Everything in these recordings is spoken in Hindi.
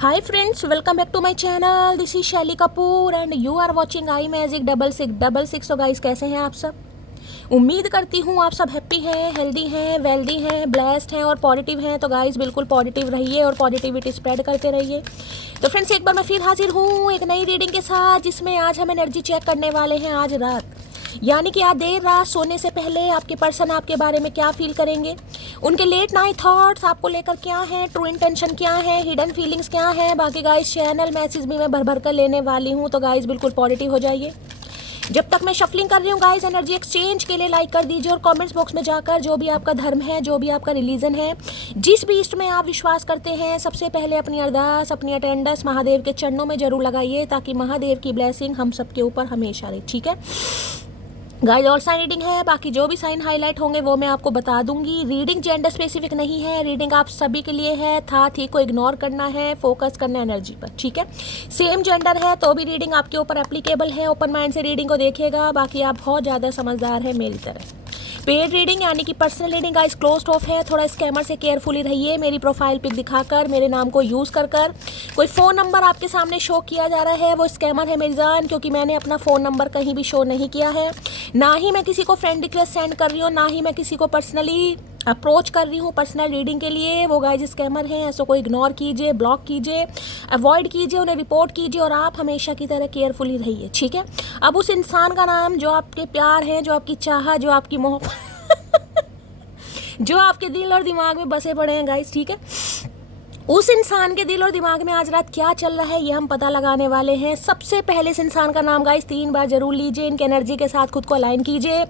Hi friends, welcome back to my channel. This is Shaily Kapoor and you are watching I magic 6666। तो गाइस, कैसे हैं आप सब? उम्मीद करती हूँ आप सब हैप्पी हैं, हेल्दी हैं, वेल्दी हैं, ब्लेस्ड हैं और पॉजिटिव हैं। तो गाइस, बिल्कुल पॉजिटिव रहिए और पॉजिटिविटी स्प्रेड करते रहिए। तो फ्रेंड्स, एक बार मैं फिर हाजिर हूँ एक नई रीडिंग के साथ, जिसमें आज हम एनर्जी चेक करने वाले हैं आज रात, यानी कि आज देर रात सोने से पहले आपके पर्सन आपके बारे में क्या फील करेंगे, उनके लेट नाइट थॉट्स आपको लेकर क्या हैं, ट्रू इंटेंशन क्या है, हिडन फीलिंग्स क्या हैं। बाकी गाइस, चैनल मैसेज भी मैं भर भर कर लेने वाली हूँ। तो गाइस, बिल्कुल पॉजिटिव हो जाइए। जब तक मैं शफलिंग कर रही हूँ गाइस, एनर्जी एक्सचेंज के लिए लाइक कर दीजिए और कमेंट्स बॉक्स में जाकर जो भी आपका धर्म है, जो भी आपका रिलीजन है, जिस भी इष्ट में आप विश्वास करते हैं, सबसे पहले अपनी अरदास, अपनी अटेंडेंस महादेव के चरणों में जरूर लगाइए, ताकि महादेव की ब्लेसिंग हम सबके ऊपर हमेशा रहे। ठीक है गाइस, और साइन रीडिंग है, बाकी जो भी साइन हाईलाइट होंगे वो मैं आपको बता दूंगी। रीडिंग जेंडर स्पेसिफिक नहीं है, रीडिंग आप सभी के लिए है। था थी को इग्नोर करना है, फोकस करना है एनर्जी पर। ठीक है, सेम जेंडर है तो भी रीडिंग आपके ऊपर एप्लीकेबल है। ओपन माइंड से रीडिंग को देखिएगा। बाकी आप बहुत ज़्यादा समझदार है मेरी तरह। पेड रीडिंग यानी कि personal reading guys closed of है। थोड़ा स्कैमर से केयरफुली रहिए। मेरी प्रोफाइल पिक दिखाकर, मेरे नाम को यूज़ कर कोई फ़ोन नंबर आपके सामने शो किया जा रहा है, वो स्कैमर है मेरी जान, क्योंकि मैंने अपना फ़ोन नंबर कहीं भी शो नहीं किया है। ना ही मैं किसी को फ्रेंड रिक्वेस्ट सेंड कर रही हूँ, ना ही मैं किसी को पर्सनली अप्रोच कर रही हूँ पर्सनल रीडिंग के लिए। वो गाइस स्कैमर हैं, ऐसा को इग्नोर कीजिए, ब्लॉक कीजिए, अवॉइड कीजिए, उन्हें रिपोर्ट कीजिए और आप हमेशा की तरह केयरफुली रहिए। ठीक है, अब उस इंसान का नाम जो आपके प्यार है, जो आपकी चाह, जो आपकी मोहब्बत जो आपके दिल और दिमाग में बसे पड़े हैं गाइस, ठीक है, उस इंसान के दिल और दिमाग में आज रात क्या चल रहा है ये हम पता लगाने वाले हैं। सबसे पहले इस इंसान का नाम गाइस 3 बार जरूर लीजिए, इनके एनर्जी के साथ खुद को अलाइन कीजिए,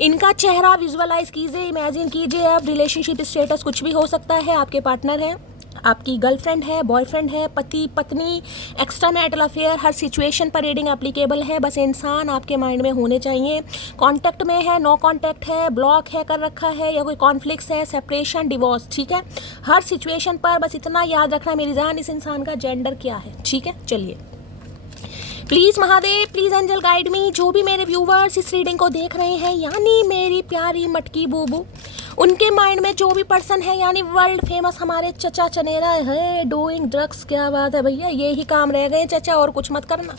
इनका चेहरा विजुअलाइज कीजिए, इमेजिन कीजिए। अब रिलेशनशिप स्टेटस कुछ भी हो सकता है, आपके पार्टनर हैं, आपकी गर्लफ्रेंड है, बॉयफ्रेंड है, पति पत्नी, एक्स्ट्रा मैरिटल अफेयर, हर सिचुएशन पर रीडिंग एप्लीकेबल है। बस इंसान आपके माइंड में होने चाहिए। कांटेक्ट में है, नो कांटेक्ट है, ब्लॉक है कर रखा है, या कोई कॉन्फ्लिक्ट्स है, सेपरेशन, डिवोर्स। ठीक है, हर सिचुएशन पर बस इतना याद रखना मेरी जान, इस इंसान का जेंडर क्या है। ठीक है, चलिए please Mahadev, please angel guide me. जो भी मेरे व्यूवर्स इस रीडिंग को देख रहे हैं, यानी मेरी प्यारी मटकी बूबू, उनके माइंड में जो भी पर्सन है, यानी वर्ल्ड फेमस हमारे चचा चनेरा है, डूइंग ड्रग्स। क्या बात है भैया, ये ही काम रह गए चचा, और कुछ मत करना।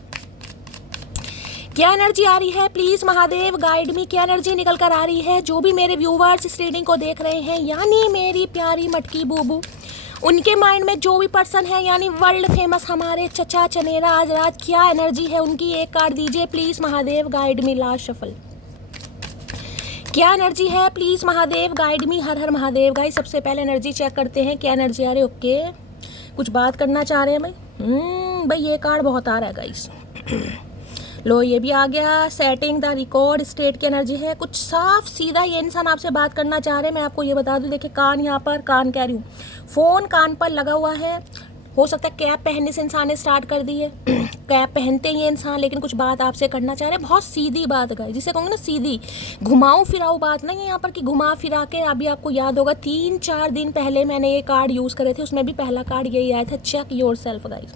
क्या एनर्जी आ रही है प्लीज़ महादेव गाइड मी, क्या एनर्जी निकल कर आ रही है? जो भी मेरे व्यूवर्स इस रीडिंग को देख रहे हैं, यानी मेरी प्यारी मटकी बूबू, उनके माइंड में जो भी पर्सन है, यानी वर्ल्ड फेमस हमारे चचा चनेरा, आज रात क्या एनर्जी है उनकी? एक कार्ड दीजिए please Mahadev guide me. Last shuffle, क्या एनर्जी है please Mahadev guide me. Her her Mahadev. Guys, सबसे पहले एनर्जी चेक करते हैं, क्या एनर्जी आ रही है। ओके, कुछ बात करना चाह रहे हैं भाई। भाई ये कार्ड बहुत आ रहा है गाइस। लो, ये भी आ गया। सेटिंग द रिकॉर्ड स्टेट की एनर्जी है। कुछ साफ सीधा ये इंसान आपसे बात करना चाह रहे हैं। मैं आपको ये बता दूं, देखिए कान यहाँ पर, कान कह रही हूँ, फ़ोन कान पर लगा हुआ है। हो सकता है कैप पहनने से इंसान ने स्टार्ट कर दी है। कैप पहनते ही ये इंसान लेकिन कुछ बात आपसे करना चाह रहे हैं। बहुत सीधी बात है, जिसे कहूँगे ना सीधी, घुमाऊ फिराऊ बात नहीं है यहाँ पर कि घुमा फिरा के। अभी आपको याद होगा 3-4 दिन पहले मैंने ये कार्ड यूज़ करे थे, उसमें भी पहला कार्ड यही आया था, चेक योर सेल्फ गाइस।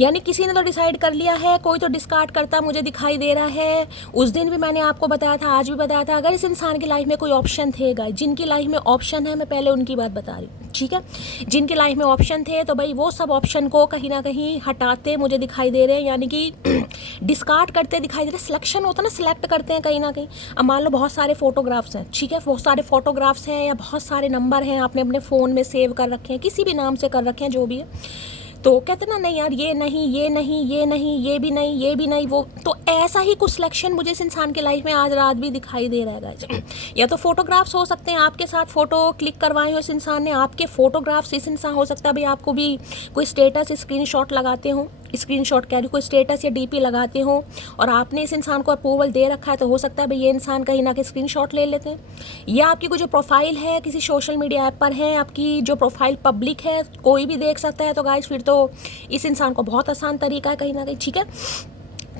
यानी किसी ने तो डिसाइड कर लिया है, कोई तो डिस्कार्ड करता मुझे दिखाई दे रहा है। उस दिन भी मैंने आपको बताया था, आज भी बताया था, अगर इस इंसान की लाइफ में कोई ऑप्शन थे गाइस, जिनकी लाइफ में ऑप्शन है, मैं पहले उनकी बात बता रही हूँ। ठीक है, जिनकी लाइफ में ऑप्शन थे, तो भाई वो सब ऑप्शन को कहीं ना कहीं हटाते मुझे दिखाई दे रहे हैं, यानी कि डिस्कार्ड करते दिखाई दे रहे। सिलेक्शन होता है ना, सिलेक्ट करते हैं कहीं ना कहीं। अब मान लो बहुत सारे फोटोग्राफ्स हैं, ठीक है, बहुत सारे फोटोग्राफ्स हैं या बहुत सारे नंबर हैं आपने अपने फ़ोन में सेव कर रखे हैं, किसी भी नाम से कर रखे हैं, जो भी है, तो कहते ना, नहीं यार ये नहीं, ये नहीं, ये नहीं, ये भी नहीं, ये भी नहीं, वो तो ऐसा ही कुछ सिलेक्शन मुझे इस इंसान की लाइफ में आज रात भी दिखाई दे रहा है गाइस। या तो फोटोग्राफ्स हो सकते हैं, आपके साथ फ़ोटो क्लिक करवाए हो इस इंसान ने, आपके फोटोग्राफ्स इस इंसान, हो सकता है भाई आपको भी कोई स्टेटस स्क्रीनशॉट लगाते हो, स्क्रीनशॉट कह रही, कोई स्टेटस या डीपी लगाते हो और आपने इस इंसान को अप्रूवल दे रखा है, तो हो सकता है भाई ये इंसान कहीं ना कहीं स्क्रीनशॉट ले लेते हैं। या आपकी कोई जो प्रोफाइल है किसी सोशल मीडिया ऐप पर है, आपकी जो प्रोफाइल पब्लिक है, कोई भी देख सकता है, तो गाइस फिर तो इस इंसान को बहुत आसान तरीका है कहीं ना कहीं। ठीक है,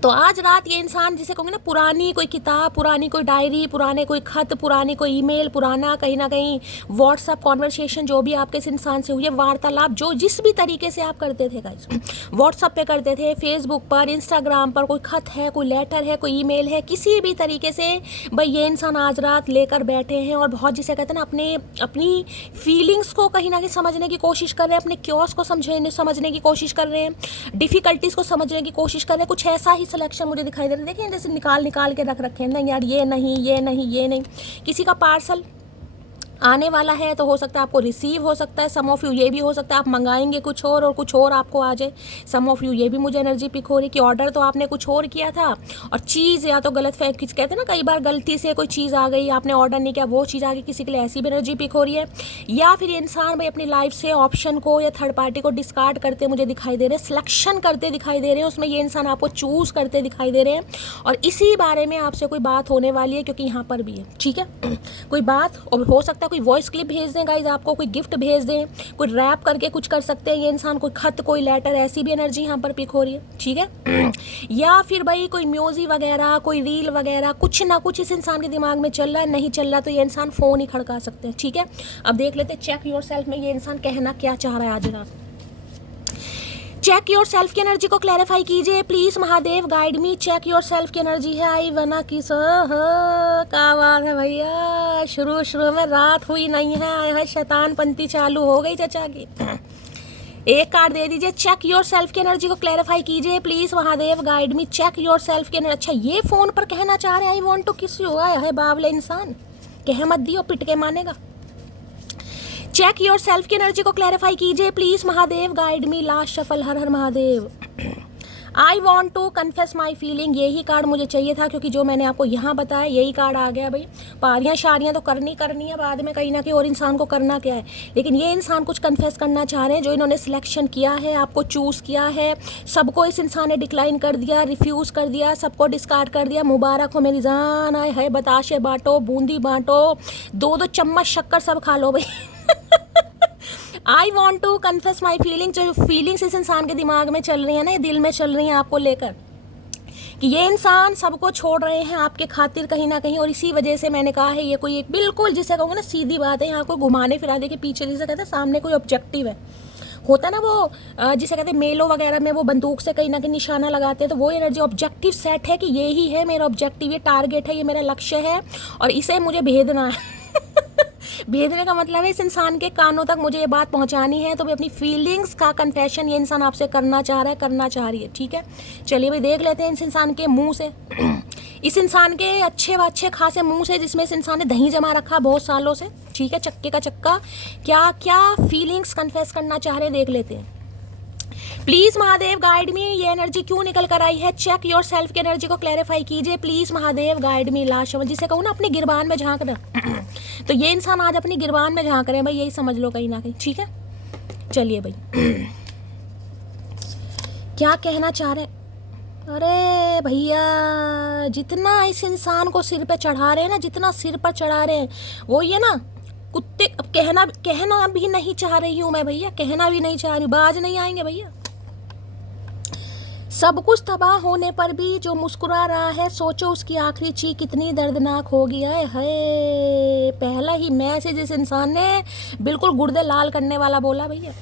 तो आज रात ये इंसान जिसे कहूँगे ना, पुरानी कोई किताब, पुरानी कोई डायरी, पुराने कोई खत, पुरानी कोई ईमेल, पुराना कहीं ना कहीं व्हाट्सअप कॉन्वर्सेशन, जो भी आपके इस इंसान से हुई है, वार्तालाप, जो जिस भी तरीके से आप करते थे गाइस, व्हाट्सअप पे करते थे, फेसबुक पर, इंस्टाग्राम पर, कोई खत है, कोई लेटर है, कोई ईमेल है, किसी भी तरीके से भाई ये इंसान आज रात लेकर बैठे हैं और बहुत, जिसे कहते हैं ना, अपनी फीलिंग्स को कहीं ना कहीं समझने की कोशिश कर रहे हैं, अपने क्योस को समझने की कोशिश कर रहे हैं, डिफ़िकल्टीज़ को समझने की कोशिश कर रहे हैं। कुछ ऐसा ही सिलेक्शन मुझे दिखाई दे रहा है, देखिए जैसे निकाल के रख रखे हैं, नहीं यार ये नहीं, ये नहीं, ये नहीं। किसी का पार्सल आने वाला है तो हो सकता है आपको रिसीव हो सकता है, सम ऑफ यू ये भी हो सकता है आप मंगाएंगे कुछ और कुछ और आपको आ जाए। सम ऑफ यू ये भी मुझे एनर्जी पिक हो रही है कि ऑर्डर तो आपने कुछ और किया था और चीज़ या तो गलत कहते हैं ना, कई बार गलती से कोई चीज़ आ गई, आपने ऑर्डर नहीं किया, वो चीज़ आ गई, किसी के लिए ऐसी भी एनर्जी पिक हो रही है। या फिर ये इंसान भाई अपनी लाइफ से ऑप्शन को या थर्ड पार्टी को डिस्कार्ड करते मुझे दिखाई दे रहे हैं, सिलेक्शन करते दिखाई दे रहे हैं, उसमें ये इंसान आपको चूज़ करते दिखाई दे रहे हैं और इसी बारे में आपसे कोई बात होने वाली है, क्योंकि यहाँ पर भी है, ठीक है, कोई बात, और हो सकता है कोई वॉइस क्लिप भेज दें गाइज आपको, कोई गिफ्ट भेज दें, कोई रैप करके कुछ कर सकते हैं ये इंसान, कोई खत, कोई लेटर, ऐसी भी एनर्जी यहाँ पर पिक हो रही है, ठीक है। या फिर भाई कोई म्यूजिक वगैरह, कोई रील वगैरह, कुछ ना कुछ इस इंसान के दिमाग में चल रहा है, नहीं चल रहा तो ये इंसान फ़ोन ही खड़का सकते हैं, ठीक है। अब देख लेते हैं चेक योर सेल्फ में ये इंसान कहना क्या चाह रहा है आज रात। चेक योर सेल्फ की एनर्जी को क्लैरिफाई कीजिए please Mahadev, guide me. Check yourself की एनर्जी है आई वना किस, क्या बात है भैया, शुरू में रात हुई नहीं है, शैतान पंथी चालू हो गई चचा की। एक कार्ड दे दीजिए, चेक योर सेल्फ की एनर्जी को क्लैरिफाई कीजिए please Mahadev, guide me. Check yourself की एनर्जी, अच्छा ये फोन पर कहना चाह रहे हैं I want to kiss you, है बावले इंसान, कह मत दियो पिट के मानेगा। चेक योर सेल्फ की एनर्जी को क्लैरिफाई कीजिए please Mahadev, guide me. Last shuffle, her her Mahadev. I want to confess my feeling, यही कार्ड मुझे चाहिए था, क्योंकि जो मैंने आपको यहाँ बताया यही कार्ड आ गया भाई। पारियाँ शारियाँ तो करनी है बाद में कहीं ना कहीं, और इंसान को करना क्या है, लेकिन ये इंसान कुछ कन्फेस करना चाह रहे हैं। जो इन्होंने सिलेक्शन किया है, आपको चूज़ किया है, सबको इस इंसान ने डिक्लाइन कर दिया, रिफ्यूज़ कर दिया, सबको डिस्कार्ड कर दिया। मुबारक हो मेरी जान, आए है बताशे बांटो, बूंदी बांटो, 2-2 चम्मच शक्कर सब खा लो भाई। I want to confess my feeling, जो फीलिंग्स इस इंसान के दिमाग में चल रही है ना, दिल में चल रही हैं आपको लेकर, कि ये इंसान सबको छोड़ रहे हैं आपके खातिर कहीं ना कहीं, और इसी वजह से मैंने कहा है ये कोई एक बिल्कुल जिसे कहूँगा ना सीधी बात है, यहाँ को घुमाने फिराने के पीछे जिसे कहते हैं सामने कोई ऑब्जेक्टिव है, होता ना वो जिसे कहते हैं मेलों वगैरह में वो बंदूक से कहीं ना कहीं निशाना लगाते हैं, तो वो एनर्जी ऑब्जेक्टिव सेट है कि यही है मेरा ऑब्जेक्टिव, ये टारगेट है, ये मेरा लक्ष्य है और इसे मुझे भेदना है। भेजने का मतलब है इस इंसान के कानों तक मुझे ये बात पहुंचानी है, तो भी अपनी फीलिंग्स का कन्फेशन ये इंसान आपसे करना चाह रहा है, करना चाह रही है, ठीक है। चलिए भाई देख लेते हैं इस इंसान के मुंह से, इस इंसान के अच्छे खासे मुंह से, जिसमें इस इंसान ने दही जमा रखा बहुत सालों से, ठीक है, चक्के का चक्का, क्या क्या फीलिंग्स कन्फेस करना चाह रहे हैं देख लेते हैं। प्लीज महादेव गाइड मी, ये एनर्जी क्यों निकल कर आई है। चेक योर सेल्फ की एनर्जी को क्लैरिफाई कीजिए please Mahadev, guide me. Last जिसे कहूँ ना अपनी गिरबान में झांक रहा, तो ये इंसान आज अपनी गिरबान में झांक रहे हैं भाई, यही समझ लो कहीं ना कहीं, ठीक है। चलिए भाई क्या कहना चाह रहे हैं। अरे भैया जितना इस इंसान को सिर पे चढ़ा रहे हैं ना, जितना सिर पर चढ़ा रहे हैं, वो ये ना कुत्ते, अब कहना भी नहीं चाह रही हूँ मैं भैया, कहना भी नहीं चाह रही, बाज नहीं आएंगे भैया। सब कुछ तबाह होने पर भी जो मुस्कुरा रहा है, सोचो उसकी आखिरी चीख कितनी दर्दनाक होगी। है पहला ही मैसेज इस इंसान ने बिल्कुल गुर्दे लाल करने वाला बोला भैया।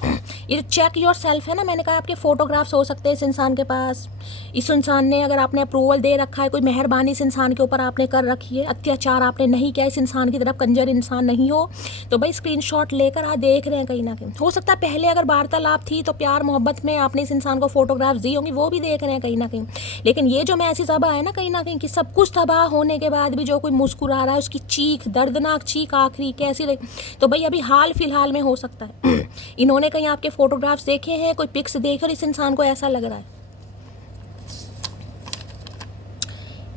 ये जो चेक योर सेल्फ है ना, मैंने कहा आपके फोटोग्राफ्स हो सकते हैं इस इंसान के पास, इस इंसान ने अगर आपने अप्रूवल दे रखा है, कोई मेहरबानी इस इंसान के ऊपर आपने कर रखी है, अत्याचार आपने नहीं किया, इस इंसान की तरफ कंजर इंसान नहीं हो, तो भाई स्क्रीनशॉट लेकर आप देख रहे हैं कहीं ना कहीं। हो सकता है पहले अगर वार्तालाप थी तो प्यार मोहब्बत में आपने इस इंसान को फोटोग्राफ्स दी होंगी, वो भी देख रहे हैं कहीं ना कहीं। लेकिन ये जो मैसेज अब आया ना कहीं ना कहीं कि सब कुछ तबाह होने के बाद भी जो कोई मुस्कुरा रहा है, उसकी चीख, दर्दनाक चीख आखिरी कैसी रही, तो भाई अभी हाल फिलहाल में हो सकता है इन्होंने कहीं आपके फोटोग्राफ्स देखे हैं, कोई पिक्स देखे और इस इंसान को ऐसा लग रहा है।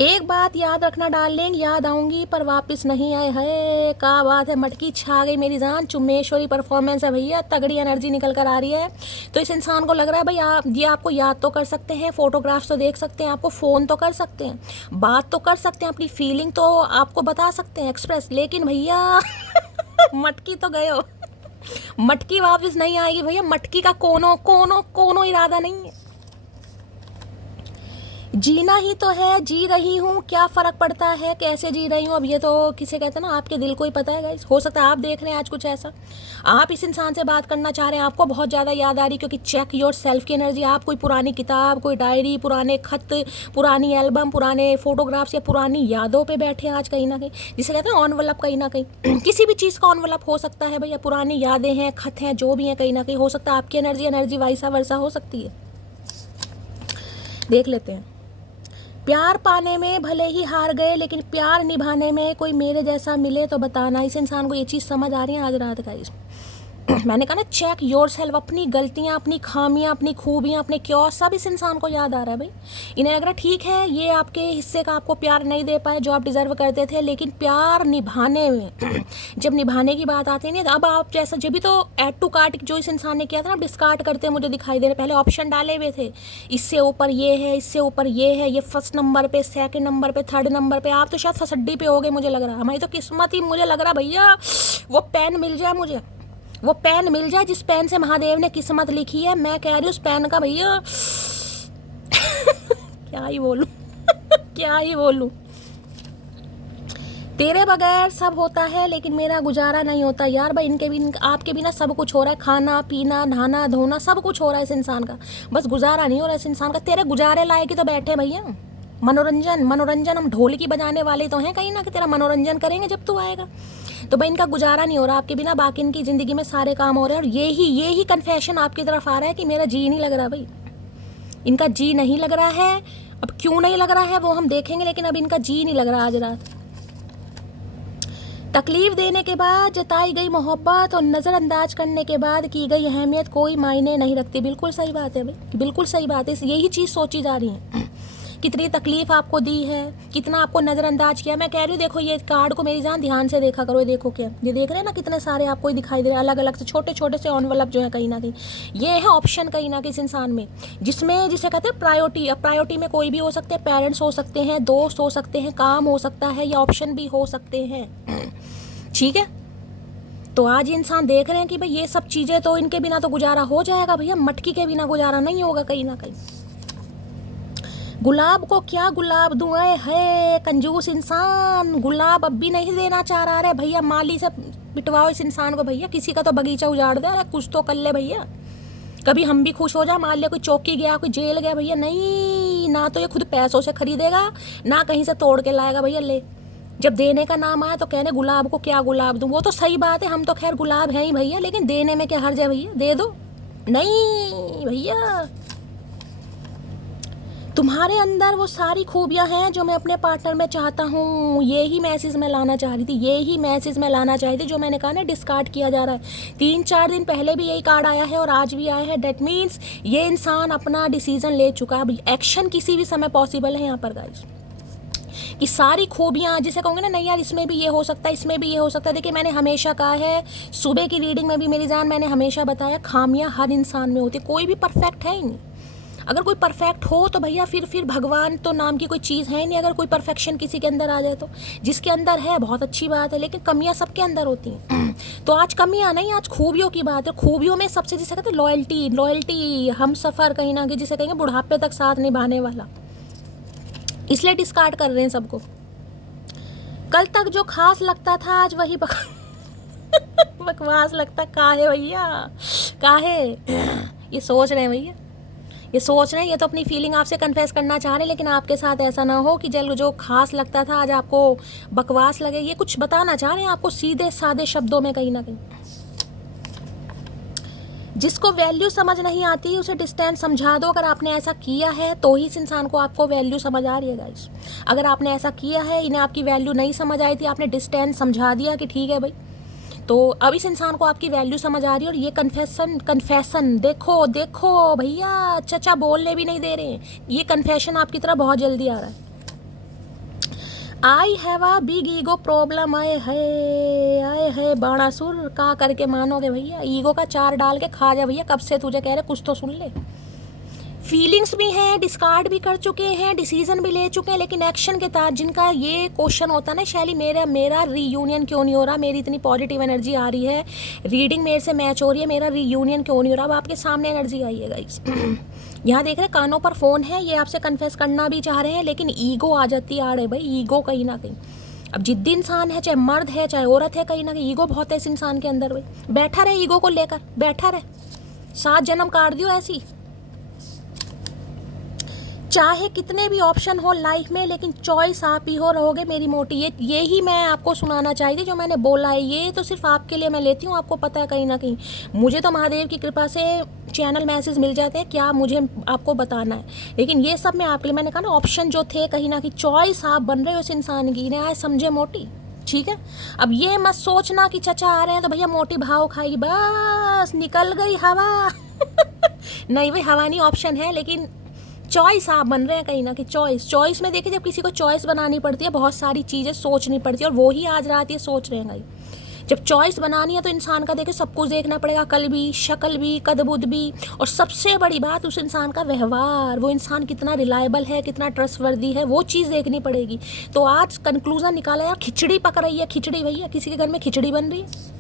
एक बात याद रखना डार्लिंग, याद आऊंगी पर वापस नहीं आए। है क्या बात है, मटकी छा गई मेरी जान, चुम्मेश्वरी परफॉर्मेंस है भैया, तगड़ी एनर्जी निकल कर आ रही है। तो इस इंसान को लग रहा है भाई आप ये आपको याद तो कर सकते हैं, फोटोग्राफ्स तो देख सकते हैं, आपको फ़ोन तो कर सकते हैं, बात तो कर सकते हैं, अपनी फीलिंग तो आपको बता सकते हैं एक्सप्रेस, लेकिन भैया मटकी तो गए हो, मटकी वापस नहीं आएगी भैया, मटकी का कोनो इरादा नहीं है। जीना ही तो है, जी रही हूँ, क्या फ़र्क पड़ता है कैसे जी रही हूँ। अब ये तो किसे कहते हैं ना, आपके दिल को ही पता है गाइस। हो सकता है आप देख रहे हैं आज कुछ ऐसा, आप इस इंसान से बात करना चाह रहे हैं, आपको बहुत ज़्यादा याद आ रही, क्योंकि चेक योर सेल्फ की एनर्जी। आप कोई पुरानी किताब, कोई डायरी, पुराने खत, पुरानी एल्बम, पुराने फोटोग्राफ्स या पुरानी यादों पर बैठे हैं आज कहीं ना कहीं, जिसे कहते हैं ऑनवलप। कहीं ना कहीं किसी भी चीज़ का ऑनवलप हो सकता है भैया, पुरानी यादें हैं, खत हैं, जो भी हैं, कहीं ना कहीं हो सकता है आपकी एनर्जी वाइसा वर्सा हो सकती है। देख लेते हैं। प्यार पाने में भले ही हार गए, लेकिन प्यार निभाने में कोई मेरे जैसा मिले तो बताना। इस इंसान को ये चीज़ समझ आ रही है आज रात का। मैंने कहा ना, चेक योर सेल्फ, अपनी गलतियाँ, अपनी खामियाँ, अपनी खूबियाँ, अपने क्यों, सब इस इंसान को याद आ रहा है भाई। इन्हें लग रहा ठीक है ये आपके हिस्से का आपको प्यार नहीं दे पाए जो आप डिज़र्व करते थे, लेकिन प्यार निभाने में जब निभाने की बात आती है ना, अब आप जैसा जब भी तो ऐड टू कार्ट जो इस इंसान ने किया था ना, डिस्कार्ड करते मुझे दिखाई दे रहे। पहले ऑप्शन डाले हुए थे, इससे ऊपर ये है, इससे ऊपर ये है, ये फर्स्ट नंबर पे, सेकंड नंबर पे, थर्ड नंबर पे। आप तो शायद फसड्डी पे हो गए मुझे लग रहा। हमारी तो किस्मत ही, मुझे लग रहा भैया वो पेन मिल जाए मुझे, वो पेन मिल जाए जिस पेन से महादेव ने किस्मत लिखी है। मैं कह रही हूँ उस पेन का भैया क्या ही बोलूँ क्या ही बोलूँ। तेरे बगैर सब होता है लेकिन मेरा गुजारा नहीं होता यार भाई। इनके भी, आपके बिना सब कुछ हो रहा है, खाना पीना नहाना धोना सब कुछ हो रहा है इस इंसान का, बस गुजारा नहीं हो रहा है इस इंसान का। तेरे गुजारे लायक ही तो बैठे भैया। मनोरंजन हम ढोलकी बजाने वाले तो हैं कहीं ना, कि तेरा मनोरंजन करेंगे जब तू आएगा। तो भाई इनका गुजारा नहीं हो रहा आपके बिना, बाकी इनकी ज़िंदगी में सारे काम हो रहे हैं। और ये ही कन्फेशन आपकी तरफ आ रहा है कि मेरा जी नहीं लग रहा भाई। इनका जी नहीं लग रहा है। अब क्यों नहीं लग रहा है वो हम देखेंगे, लेकिन अब इनका जी नहीं लग रहा आज रात। तकलीफ देने के बाद जताई गई मोहब्बत और नज़रअंदाज करने के बाद की गई अहमियत कोई मायने नहीं रखती। बिल्कुल सही बात है भाई, बिल्कुल सही बात है। यही चीज़ सोची जा रही है। कितनी तकलीफ़ आपको दी है, कितना आपको नज़रअंदाज किया। मैं कह रही हूँ देखो ये कार्ड को मेरी जान ध्यान से देखा करो। ये देखो क्या, ये देख रहे हैं ना कितने सारे आपको दिखाई दे रहे हैं अलग अलग से छोटे छोटे से एनवलप जो है कहीं ना कहीं। ये है ऑप्शन कहीं ना कहीं इस इंसान में, जिसमें जिसे कहते हैं प्रायोरिटी। अब प्रायोरिटी में कोई भी हो सकते हैं, पेरेंट्स हो सकते हैं, दोस्त हो सकते हैं, काम हो सकता है, या ऑप्शन भी हो सकते हैं। ठीक है, तो आज ये इंसान देख रहे हैं कि भाई ये सब चीज़ें तो इनके बिना तो गुजारा हो जाएगा भैया, मटकी के बिना गुजारा नहीं होगा कहीं ना कहीं। गुलाब को क्या गुलाब दूँ है कंजूस इंसान, गुलाब अब भी नहीं देना चाह रहा है भैया। माली से पिटवाओ इस इंसान को भैया, किसी का तो बगीचा उजाड़ दे, कुछ तो कर ले भैया। कभी हम भी खुश हो जाए, मान लिया कोई चौकी गया, कोई जेल गया भैया, नहीं ना तो ये खुद पैसों से खरीदेगा ना कहीं से तोड़ के लाएगा भैया। ले, जब देने का नाम आया तो कहने गुलाब को क्या गुलाब दूँ। वो तो सही बात है, हम तो खैर गुलाब हैं ही भैया, लेकिन देने में क्या हर्ज है भैया, दे दो। नहीं भैया, तुम्हारे अंदर वो सारी खूबियाँ हैं जो मैं अपने पार्टनर में चाहता हूँ। यही मैसेज मैं लाना चाह रही थी, यही मैसेज मैं लाना चाह रही थी, जो मैंने कहा ना डिस्कार्ड किया जा रहा है। 3-4 दिन पहले भी यही कार्ड आया है और आज भी आया है। डेट मीन्स ये इंसान अपना डिसीजन ले चुका है। अब एक्शन किसी भी समय पॉसिबल है यहाँ पर गाइस, कि सारी खूबियाँ जिसे कहूँगे ना, नहीं यार इसमें भी ये हो सकता है, इसमें भी ये हो सकता है। देखिए मैंने हमेशा कहा है, सुबह की रीडिंग में भी मेरी जान मैंने हमेशा बताया, खामियाँ हर इंसान में होती, कोई भी परफेक्ट है ही नहीं। अगर कोई परफेक्ट हो तो भैया फिर भगवान तो नाम की कोई चीज़ है नहीं। अगर कोई परफेक्शन किसी के अंदर आ जाए तो, जिसके अंदर है बहुत अच्छी बात है, लेकिन कमियां सबके अंदर होती हैं। तो आज कमियां नहीं, आज खूबियों की बात है। खूबियों में सबसे जिसे कहते हैं लॉयल्टी, हम सफ़र कहीं ना कहीं जिसे कहेंगे बुढ़ापे तक साथ निभाने वाला, इसलिए डिस्कार्ड कर रहे हैं सबको। कल तक जो खास लगता था आज वही बकवास लगता। काहे भैया, काहे ये सोच रहे हैं भैया, ये सोच रहे हैं, ये तो अपनी फीलिंग आपसे कन्फेस करना चाह रहे हैं, लेकिन आपके साथ ऐसा ना हो कि जो खास लगता था आज आपको बकवास लगे। ये कुछ बताना चाह रहे हैं आपको सीधे सादे शब्दों में कहीं ना कहीं। जिसको वैल्यू समझ नहीं आती उसे डिस्टेंस समझा दो। अगर आपने ऐसा किया है तो ही इस इंसान को आपको वैल्यू समझ आ रही है गाइस। अगर आपने ऐसा किया है, इन्हें आपकी वैल्यू नहीं समझ आई थी, आपने डिस्टेंस समझा दिया कि ठीक है भाई, तो अब इस इंसान को आपकी वैल्यू समझ आ रही है। और ये कन्फेशन देखो भैया, चचा बोलने भी नहीं दे रहे हैं। ये कन्फेशन आपकी तरफ बहुत जल्दी आ रहा है। I have a big ego problem, आए है बाणासुर का करके मानोगे भैया। ईगो का चार डाल के खा जा भैया, कब से तुझे कह रहे कुछ तो सुन ले। फीलिंग्स भी हैं, डिस्कार्ड भी कर चुके हैं, डिसीजन भी ले चुके हैं, लेकिन एक्शन के तहत जिनका ये क्वेश्चन होता है ना, शैली मेरा रीयूनियन क्यों नहीं हो रहा, मेरी इतनी पॉजिटिव एनर्जी आ रही है, रीडिंग मेरे से मैच हो रही है, मेरा रीयूनियन क्यों नहीं हो रहा, अब आपके सामने एनर्जी आई है गाइस। यहाँ देख रहे हैं कानों पर फ़ोन है, ये आपसे कन्फेस करना भी चाह रहे हैं, लेकिन ईगो आ जाती है आड़े भाई, ईगो कहीं ना कहीं। अब जिद्दी इंसान है, चाहे मर्द है चाहे औरत है, कहीं ना कहीं ईगो बहुत है इस इंसान के अंदर भाई। बैठा रहे ईगो को लेकर, बैठा रहे, 7 जन्म काट दियो ऐसी। चाहे कितने भी ऑप्शन हो लाइफ में, लेकिन चॉइस आप ही हो, रहोगे मेरी मोटी। ये ही मैं आपको सुनाना चाहिए जो मैंने बोला है, ये तो सिर्फ आपके लिए मैं लेती हूँ, आपको पता है कहीं ना कहीं मुझे तो महादेव की कृपा से चैनल मैसेज मिल जाते हैं क्या मुझे आपको बताना है, लेकिन ये सब मैं आपके लिए, मैंने कहा ना ऑप्शन जो थे कहीं ना कहीं चॉइस आप बन रहे हो इस इंसान की, इन्हें आए समझे मोटी, ठीक है। अब ये मत सोचना कि चचा आ रहे हैं तो भैया मोटी भाव खाएगी, बस निकल गई हवा। नहीं भाई, हवा नहीं, ऑप्शन है, लेकिन चॉइस आप बन रहे हैं कहीं ना कहीं। चॉइस में देखिए, जब किसी को चॉइस बनानी पड़ती है बहुत सारी चीज़ें सोचनी पड़ती है, और वो ही आज रात ये सोच रहे हैं भाई। जब चॉइस बनानी है तो इंसान का देखिए सब कुछ देखना पड़ेगा, कल भी, शक्ल भी, कदबुद भी, और सबसे बड़ी बात उस इंसान का व्यवहार, वो इंसान कितना रिलायबल है, कितना ट्रस्टवर्दी है, वो चीज़ देखनी पड़ेगी। तो आज कंक्लूजन निकाला यार, खिचड़ी पक रही है, खिचड़ी भैया, किसी के घर में खिचड़ी बन रही है।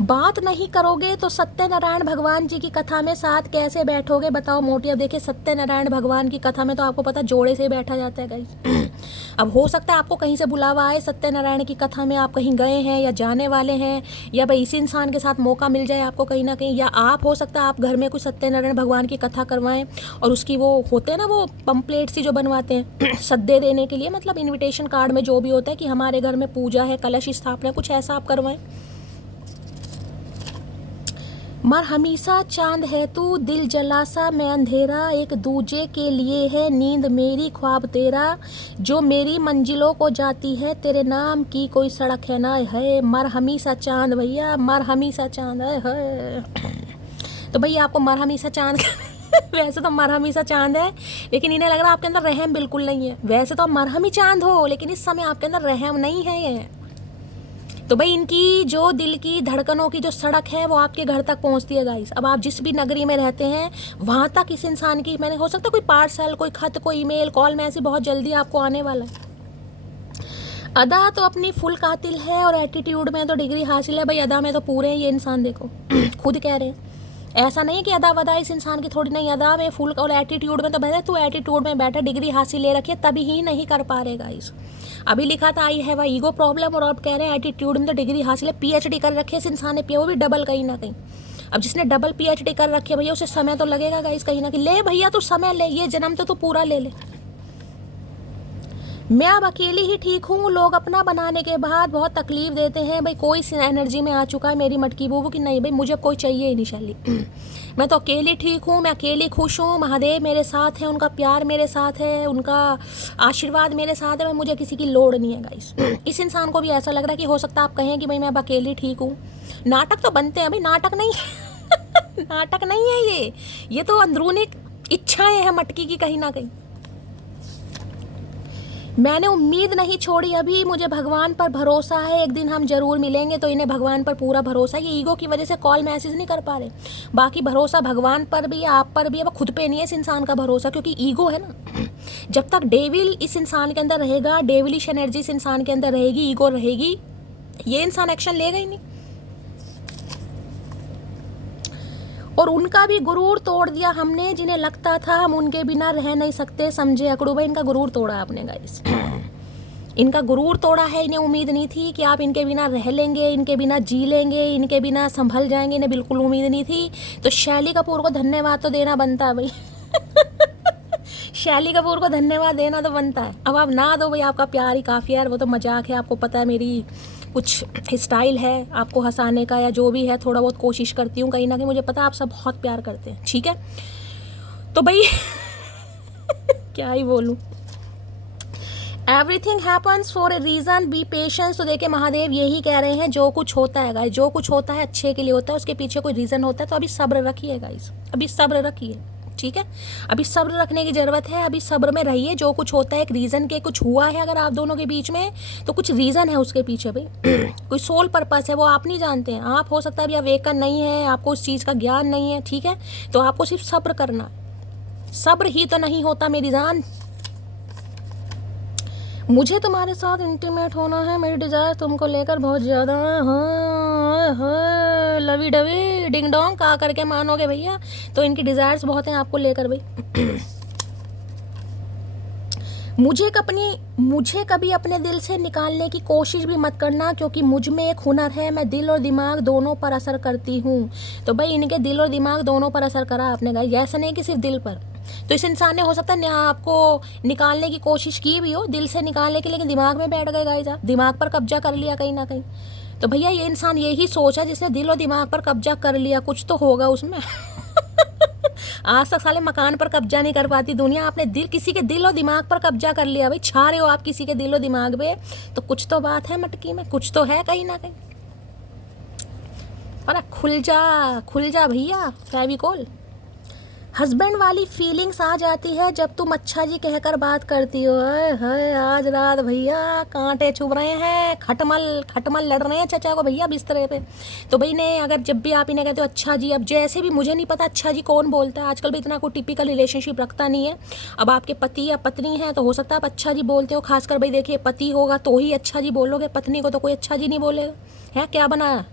बात नहीं करोगे तो सत्यनारायण भगवान जी की कथा में साथ कैसे बैठोगे बताओ मोटी। अब देखिए सत्यनारायण भगवान की कथा में तो आपको पता जोड़े से ही बैठा जाता है गाइस। अब हो सकता है आपको कहीं से बुलावा आए सत्यनारायण की कथा में, आप कहीं गए हैं या जाने वाले हैं, या भाई इसी इंसान के साथ मौका मिल जाए आपको कहीं ना कहीं, या आप हो सकता है आप घर में कुछ सत्यनारायण भगवान की कथा करवाएं, और उसकी वो होते हैं ना वो पम्पलेट सी जो बनवाते हैं सद्दे देने के लिए, मतलब इन्विटेशन कार्ड में जो भी होता है कि हमारे घर में पूजा है, कलश स्थापना, कुछ ऐसा आप करवाएं। मर हमेशा चांद है तू, दिल जलासा मैं अंधेरा, एक दूजे के लिए है नींद मेरी ख्वाब तेरा, जो मेरी मंजिलों को जाती है तेरे नाम की कोई सड़क है ना है। मर हमेशा चांद भैया, मर हमेशा चांद है। तो भैया आपको मर हमेशा चांद वैसे तो मर हमेशा चांद है, लेकिन इन्हें लग रहा है आपके अंदर रहम बिल्कुल नहीं है। वैसे तो मर हमी चांद हो, लेकिन इस समय आपके अंदर रहम नहीं है ये। तो भाई इनकी जो दिल की धड़कनों की जो सड़क है वो आपके घर तक पहुंचती है गाइस। अब आप जिस भी नगरी में रहते हैं वहां तक इस इंसान की, मैंने हो सकता है कोई पार्सल, कोई खत, कोई ईमेल, कॉल मैसेज बहुत जल्दी आपको आने वाला है। अदा तो अपनी फुल कातिल है और एटीट्यूड में तो डिग्री हासिल है भाई, अदा में तो पूरे हैं ये इंसान, देखो खुद कह रहे हैं। ऐसा नहीं कि अदा वदा इस इंसान की थोड़ी नहीं, अदा में फुल और एटीट्यूड में तो बेहतर, तू एटीट्यूड में बैठा, डिग्री हासिल ले रखी है तभी ही नहीं कर पा रहे गाइस। अभी लिखा था आई हैव ईगो प्रॉब्लम, और अब कह रहे हैं एटीट्यूड में तो डिग्री हासिल है, पीएचडी कर रखी है इस इंसान ने, वो भी डबल कहीं ना कहीं। अब जिसने डबल पीएचडी कर रखी है भैया उसे समय तो लगेगा गाइस कहीं ना कहीं। ले भैया तू समय ले, ये जन्म तो तू पूरा ले ले। मैं अब अकेली ही ठीक हूँ, लोग अपना बनाने के बाद बहुत तकलीफ देते हैं भाई, कोई एनर्जी में आ चुका है मेरी मटकी बूबू की नहीं भाई मुझे कोई चाहिए ही नहीं शैली। मैं तो अकेली ठीक हूँ, मैं अकेली खुश हूँ, महादेव मेरे साथ है, उनका प्यार मेरे साथ है, उनका आशीर्वाद मेरे साथ है, मैं मुझे किसी की लोड़ नहीं है गाइस। इस इंसान को भी ऐसा लग रहा है कि हो सकता है आप कहें कि भाई मैं अब अकेली ठीक हूँ। नाटक तो बनते हैं भाई, नाटक नहीं नाटक नहीं है ये तो अंदरूनी इच्छाएं हैं मटकी की कहीं ना कहीं। मैंने उम्मीद नहीं छोड़ी अभी, मुझे भगवान पर भरोसा है, एक दिन हम जरूर मिलेंगे। तो इन्हें भगवान पर पूरा भरोसा है, ये ईगो की वजह से कॉल मैसेज नहीं कर पा रहे। बाकी भरोसा भगवान पर भी, आप पर भी, अब खुद पे नहीं है इस इंसान का भरोसा, क्योंकि ईगो है ना। जब तक डेविल इस इंसान के अंदर रहेगा, डेविलिश एनर्जी इस इंसान के अंदर रहेगी, ईगो रहेगी, ये इंसान एक्शन लेगा ही नहीं। और उनका भी गुरूर तोड़ दिया हमने, जिन्हें लगता था हम उनके बिना रह नहीं सकते, समझे अकड़ू भाई, इनका गुरूर तोड़ा आपने गाइस। इनका गुरूर तोड़ा है, इन्हें उम्मीद नहीं थी कि आप इनके बिना रह लेंगे, इनके बिना जी लेंगे, इनके बिना संभल जाएंगे, इन्हें बिल्कुल उम्मीद नहीं थी। तो शैली कपूर को धन्यवाद तो देना बनता है भाई शैली कपूर को धन्यवाद देना तो बनता है। अब आप ना दो भाई, आपका प्यार ही काफ़ी है, वो तो मजाक है, आपको पता है मेरी कुछ स्टाइल है आपको हंसाने का, या जो भी है थोड़ा बहुत कोशिश करती हूँ कहीं ना कहीं, मुझे पता है आप सब बहुत प्यार करते हैं, ठीक है। तो भाई क्या ही बोलूँ, everything happens for a reason, B patience. तो देखिए महादेव यही कह रहे हैं, जो कुछ होता है गाइस, जो कुछ होता है अच्छे के लिए होता है, उसके पीछे कोई रीज़न होता है, तो अभी सब्र रखिए गाइस, अभी सब्र रखिए, ठीक है, अभी सब्र रखने की ज़रूरत है, अभी सब्र में रहिए। जो कुछ होता है एक रीज़न के कुछ हुआ है अगर आप दोनों के बीच में, तो कुछ रीज़न है उसके पीछे भाई। कोई सोल पर्पस है, वो आप नहीं जानते हैं। आप हो सकता है अभी अवेकन नहीं है, आपको उस चीज़ का ज्ञान नहीं है, ठीक है, तो आपको सिर्फ सब्र करना है। सब्र ही तो नहीं होता मेरी जान। मुझे तुम्हारे साथ इंटीमेट होना है, मेरी डिज़ायर तुमको लेकर बहुत ज़्यादा। हाँ लवी डवी डिंग डोंग का करके मानोगे भैया, तो इनकी डिज़ायर्स बहुत हैं आपको लेकर भाई। मुझे कभी अपने दिल से निकालने की कोशिश भी मत करना, क्योंकि मुझ में एक हुनर है, मैं दिल और दिमाग दोनों पर असर करती हूँ। तो भाई इनके दिल और दिमाग दोनों पर असर करा आपने गाइस, ऐसा नहीं कि सिर्फ दिल पर। तो इस इंसान ने हो सकता है आपको निकालने की कोशिश की भी हो, दिल से निकालने की, लेकिन दिमाग में बैठ गए गाइस, आप दिमाग पर कब्जा कर लिया कहीं ना कहीं। तो भैया ये इंसान यही सोचा जिसने दिल और दिमाग पर कब्जा कर लिया, कुछ तो होगा उसमें। आज तक साले मकान पर कब्जा नहीं कर पाती दुनिया, आपने किसी के दिल और दिमाग पर कब्जा कर लिया भाई। छा रहे हो आप किसी के दिल और दिमाग पे, तो कुछ तो बात है मटकी में, कुछ तो है कहीं ना कहीं। अरे खुल जा भैया फेविकोल। हस्बैंड वाली फीलिंग्स आ जाती है जब तुम अच्छा जी कहकर बात करती हो। है आज रात भैया कांटे चुभ रहे हैं, खटमल लड़ रहे हैं चचा को भैया बिस्तरे पे। तो भाई ने अगर जब भी आप इन्हें कहते हो अच्छा जी, अब जैसे भी मुझे नहीं पता अच्छा जी कौन बोलता है आजकल भी, इतना कोई टिपिकल रिलेशनशिप रखता नहीं है। अब आपके पति या पत्नी है तो हो सकता है आप अच्छा जी बोलते हो, खासकर भाई देखिए पति होगा तो ही अच्छा जी बोलोगे, पत्नी को तो कोई अच्छा जी नहीं बोलेगा। है क्या बनाया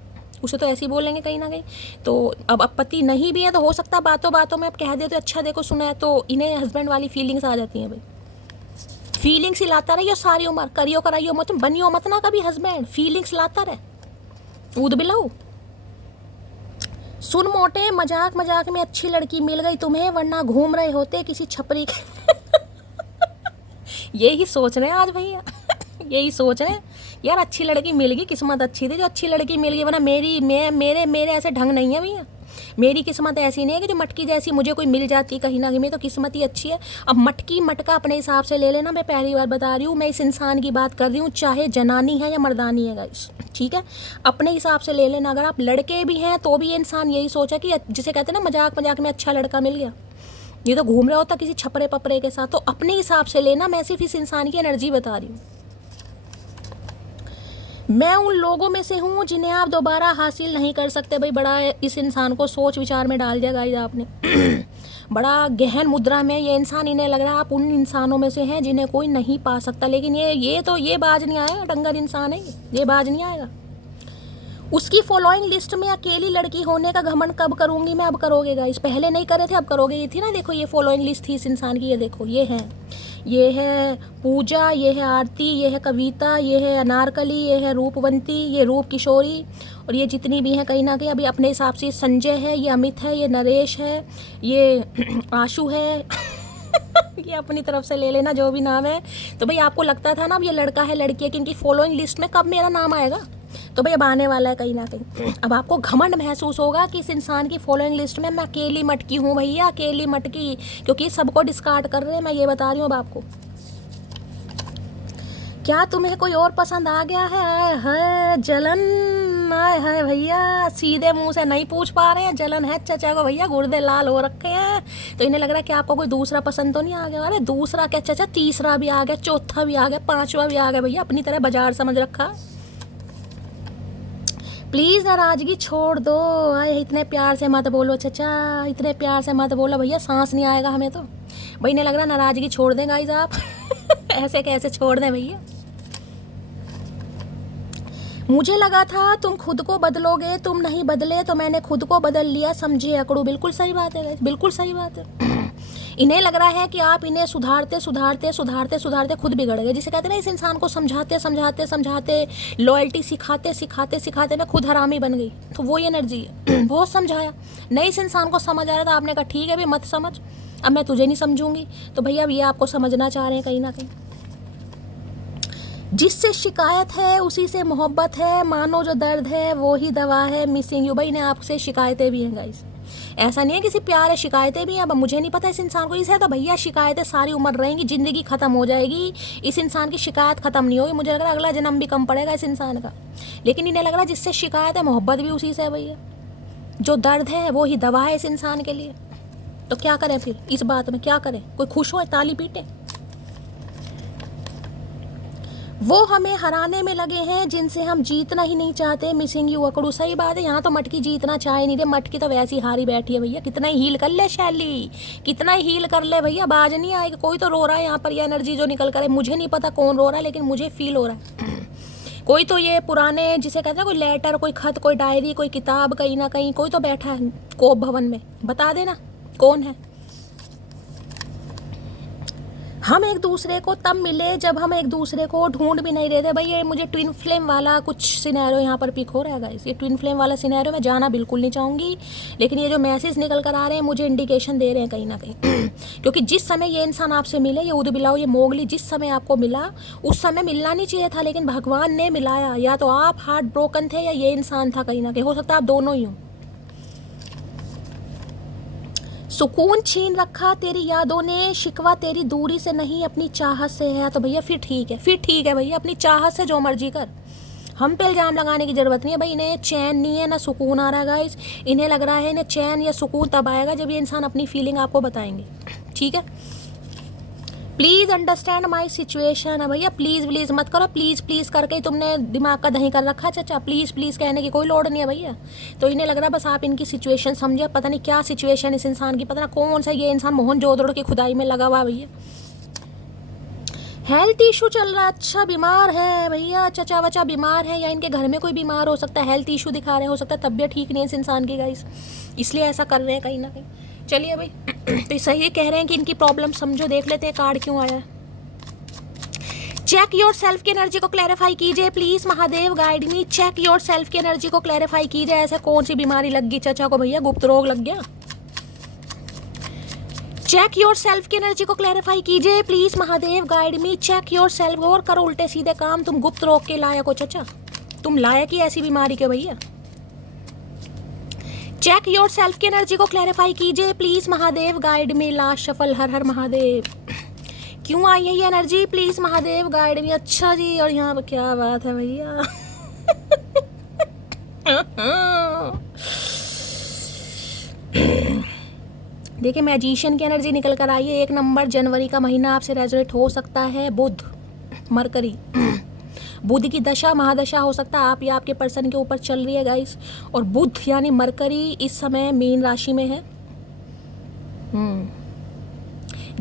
उसे तो ऐसे ही बोलेंगे कहीं ना कहीं। तो अब पति नहीं भी है तो हो सकता है बातों बातों में आप कह देते हो अच्छा देखो सुना है, तो इन्हें हस्बैंड वाली फीलिंग्स आ जाती हैं भाई। फीलिंग्स ही लाता रहिए सारी उम्र, करियो कराइयो मत, बनियो मत ना कभी हस्बैंड, फीलिंग्स लाता रहे ऊद बिलाऊ। सुन मोटे मजाक मजाक में अच्छी लड़की मिल गई तुम्हें, वरना घूम रहे होते किसी छपरी के। यही सोच रहे हैं आज भैया। यही सोच रहे हैं यार, अच्छी लड़की मिल गई, किस्मत अच्छी थी जो अच्छी लड़की मिल गई, वरना मेरे ऐसे ढंग नहीं है भैया। मेरी किस्मत ऐसी नहीं है कि जो मटकी जैसी मुझे कोई मिल जाती कहीं ना कहीं, मेरी तो किस्मत ही अच्छी है। अब मटकी मटका अपने हिसाब से ले लेना, मैं पहली बार बता रही हूँ, मैं इस इंसान की बात कर रही हूँ, चाहे जनानी है या मर्दानी है गाइस, ठीक है, अपने हिसाब से ले लेना। अगर आप लड़के भी हैं तो भी ये इंसान यही सोचा कि जिसे कहते हैं ना मजाक मजाक में अच्छा लड़का मिल गया, ये तो घूम रहा होता किसी छपरे पपरे के साथ। तो अपने हिसाब से लेना, मैं सिर्फ इस इंसान की एनर्जी बता रही हूँ। मैं उन लोगों में से हूँ जिन्हें आप दोबारा हासिल नहीं कर सकते। भाई बड़ा इस इंसान को सोच विचार में डाल दिया गाइस आपने। बड़ा गहन मुद्रा में ये इंसान, इन्हें लग रहा है आप उन इंसानों में से हैं जिन्हें कोई नहीं पा सकता, लेकिन ये बाज नहीं आएगा, डंगर इंसान है ये बाज नहीं आएगा। उसकी फॉलोइंग लिस्ट में अकेली लड़की होने का घमंड कब करूँगी मैं, अब करोगे गाइस, पहले नहीं करे थे अब करोगे। ये थी ना, देखो ये फॉलोइंग लिस्ट थी इस इंसान की, ये देखो ये है पूजा, ये है आरती, ये है कविता, ये है अनारकली, ये है रूपवंती, ये रूप किशोरी, और ये जितनी भी हैं कहीं ना कहीं अभी अपने हिसाब से संजय है, ये अमित है, ये नरेश है, ये आशु है। ये अपनी तरफ से ले लेना जो भी नाम है। तो भाई आपको लगता था ना अब ये लड़का है लड़की है कि इनकी फॉलोइंग लिस्ट में कब मेरा नाम आएगा, तो भाई अब आने वाला है कहीं ना कहीं। अब आपको घमंड महसूस होगा कि इस इंसान की फॉलोइंग लिस्ट में मैं अकेली मटकी हूँ भैया, अकेली मटकी, क्योंकि सबको डिस्कार्ड कर रहे हैं, मैं ये बता रही हूँ अब आपको। क्या तुम्हें कोई और पसंद आ गया है? आए है जलन, आए है भैया, सीधे मुंह से नहीं पूछ पा रहे हैं, जलन है चचा को भैया, गुर्दे लाल हो रखे हैं, तो इन्हें लग रहा है कि आपको कोई दूसरा पसंद तो नहीं आ गया। अरे दूसरा क्या चचा, तीसरा भी आ गया, चौथा भी आ गया, पांचवा भी आ गया भैया, अपनी तरह बाजार समझ रखा। प्लीज़ नाराज़गी छोड़ दो। आए इतने प्यार से मत बोलो चचा, इतने प्यार से मत बोलो भैया, सांस नहीं आएगा हमें तो। भाई ने लग रहा नाराज़गी छोड़ दें गाइस आप। ऐसे कैसे छोड़ दें भैया। मुझे लगा था तुम खुद को बदलोगे, तुम नहीं बदले तो मैंने खुद को बदल लिया, समझे अकड़ू। बिल्कुल सही बात है गाइस, बिल्कुल सही बात है। इन्हें लग रहा है कि आप इन्हें सुधारते सुधारते सुधारते सुधारते खुद बिगड़ गए। जिसे कहते हैं ना, इस इंसान को समझाते समझाते समझाते, लॉयल्टी सिखाते सिखाते सिखाते मैं खुद हरामी बन गई। तो वो ये एनर्जी है। बहुत समझाया, नहीं इस इंसान को समझ आ रहा था, आपने कहा ठीक है भाई मत समझ, अब मैं तुझे नहीं समझूंगी। तो भैया अब ये आपको समझना चाह रहे हैं कहीं ना कहीं। जिससे शिकायत है उसी से मोहब्बत है, मानो जो दर्द है वो ही दवा है, मिसिंग यू। भाई ने आपसे शिकायतें भी हैं गाइस, ऐसा नहीं है किसी प्यार है, शिकायतें भी हैं। अब मुझे नहीं पता इस इंसान को, इसे तो भैया शिकायतें सारी उम्र रहेंगी, ज़िंदगी ख़त्म हो जाएगी, इस इंसान की शिकायत ख़त्म नहीं होगी। मुझे लग रहा है अगला जन्म भी कम पड़ेगा इस इंसान का। लेकिन इन्हें लग रहा है जिससे शिकायत है मोहब्बत भी उसी से है भैया, जो दर्द है वो ही दवा है इस इंसान के लिए। तो क्या करें फिर इस बात में, क्या करें? कोई खुश हो, ताली पीटे? वो हमें हराने में लगे हैं जिनसे हम जीतना ही नहीं चाहते। मिसिंग यू अकड़ू। सही बात है, यहाँ तो मटकी जीतना चाहे नहीं रे, मटकी तो वैसी हारी बैठी है भैया। कितना ही हील कर ले शैली, कितना ही हील कर ले भैया, बाज नहीं आएगी। कोई तो रो रहा है यहाँ पर, ये एनर्जी जो निकल कर है, मुझे नहीं पता कौन रो रहा है, लेकिन मुझे फील हो रहा है। कोई तो ये पुराने जिसे कहते हैं कोई लेटर, कोई खत, कोई डायरी, कोई किताब, कहीं ना कहीं कोई तो बैठा है कोप भवन में। बता देना कौन है। हम एक दूसरे को तब मिले जब हम एक दूसरे को ढूंढ भी नहीं रहे थे। भाई ये मुझे ट्विन फ्लेम वाला कुछ सिनेरियो यहाँ पर पिक हो रहा है गाइस। ये ट्विन फ्लेम वाला सिनेरियो मैं जाना बिल्कुल नहीं चाहूँगी, लेकिन ये जो मैसेज निकल कर आ रहे हैं मुझे इंडिकेशन दे रहे हैं कहीं ना कहीं। क्योंकि जिस समय ये इंसान आपसे मिले, ये उदबिलाओ, ये मोगली जिस समय आपको मिला, उस समय मिलना नहीं चाहिए था, लेकिन भगवान ने मिलाया। या तो आप हार्ट ब्रोकन थे या ये इंसान था कहीं ना कहीं, हो सकता है आप दोनों ही हो। सुकून छीन रखा तेरी यादों ने, शिकवा तेरी दूरी से नहीं अपनी चाहत से है। तो भैया फिर ठीक है, फिर ठीक है भैया, अपनी चाहत से जो मर्जी कर। हम पे इल्ज़ाम लगाने की ज़रूरत नहीं है भाई। इन्हें चैन नहीं है, ना सुकून आ रहा है गाइस। इन्हें लग रहा है इन्हें चैन या सुकून तब आएगा जब ये इंसान अपनी फीलिंग आपको बताएंगे। ठीक है, प्लीज़ अंडरस्टैंड माई सिचुएशन है भैया। प्लीज़ प्लीज़ मत करो, प्लीज़ प्लीज़ करके ही तुमने दिमाग का दही कर रखा है चाचा। प्लीज़ प्लीज़ कहने की कोई लोड़ नहीं है भैया। तो इन्हें लग रहा है बस आप इनकी सिचुएशन समझे। पता नहीं क्या सिचुएशन इस इंसान की, पता नहीं कौन सा ये इंसान मोहनजोदड़ो की खुदाई में लगा हुआ है भैया। हेल्थ इशू चल रहा है। अच्छा, बीमार है भैया, चचा वचा बीमार है, या इनके घर में कोई बीमार हो सकता है, हेल्थ इशू दिखा रहे हैं, हो सकता है तबीयत ठीक नहीं है इस इंसान की गाइस, इसलिए ऐसा कर रहे हैं कहीं ना कहीं। चलिए भाई, तो सही कह रहे हैं कि इनकी प्रॉब्लम समझो। देख लेते हैं कार्ड क्यों आया है। चेक योर सेल्फ की एनर्जी को क्लैरिफाई कीजिए please Mahadev, guide me. Check yourself की एनर्जी को क्लैरिफाई कीजिए। ऐसे कौन सी बीमारी लग गई चचा को भैया, गुप्त रोग लग गया? चेक योर सेल्फ की एनर्जी को क्लैरिफाई कीजिए please Mahadev, guide me. Check yourself. और करो उल्टे सीधे काम, तुम गुप्त रोग के लायक हो चचा, तुम लायक ही ऐसी बीमारी के भैया। चेक योर सेल्फ की एनर्जी को क्लैरिफाई कीजिए please Mahadev, guide me. Last shuffle, हर हर महादेव। क्यों आई है ये energy? Please Mahadev guide me. अच्छा जी, और यहाँ पर क्या बात है भैया। देखिए, मैजिशियन की एनर्जी निकल कर आई है। 1 नंबर जनवरी का महीना आपसे रेजोनेट हो सकता है। बुध, मरकरी, बुध की दशा महादशा हो सकता है आप या आपके पर्सन के ऊपर चल रही है गाइस। और बुध यानी मरकरी इस समय मीन राशि में है।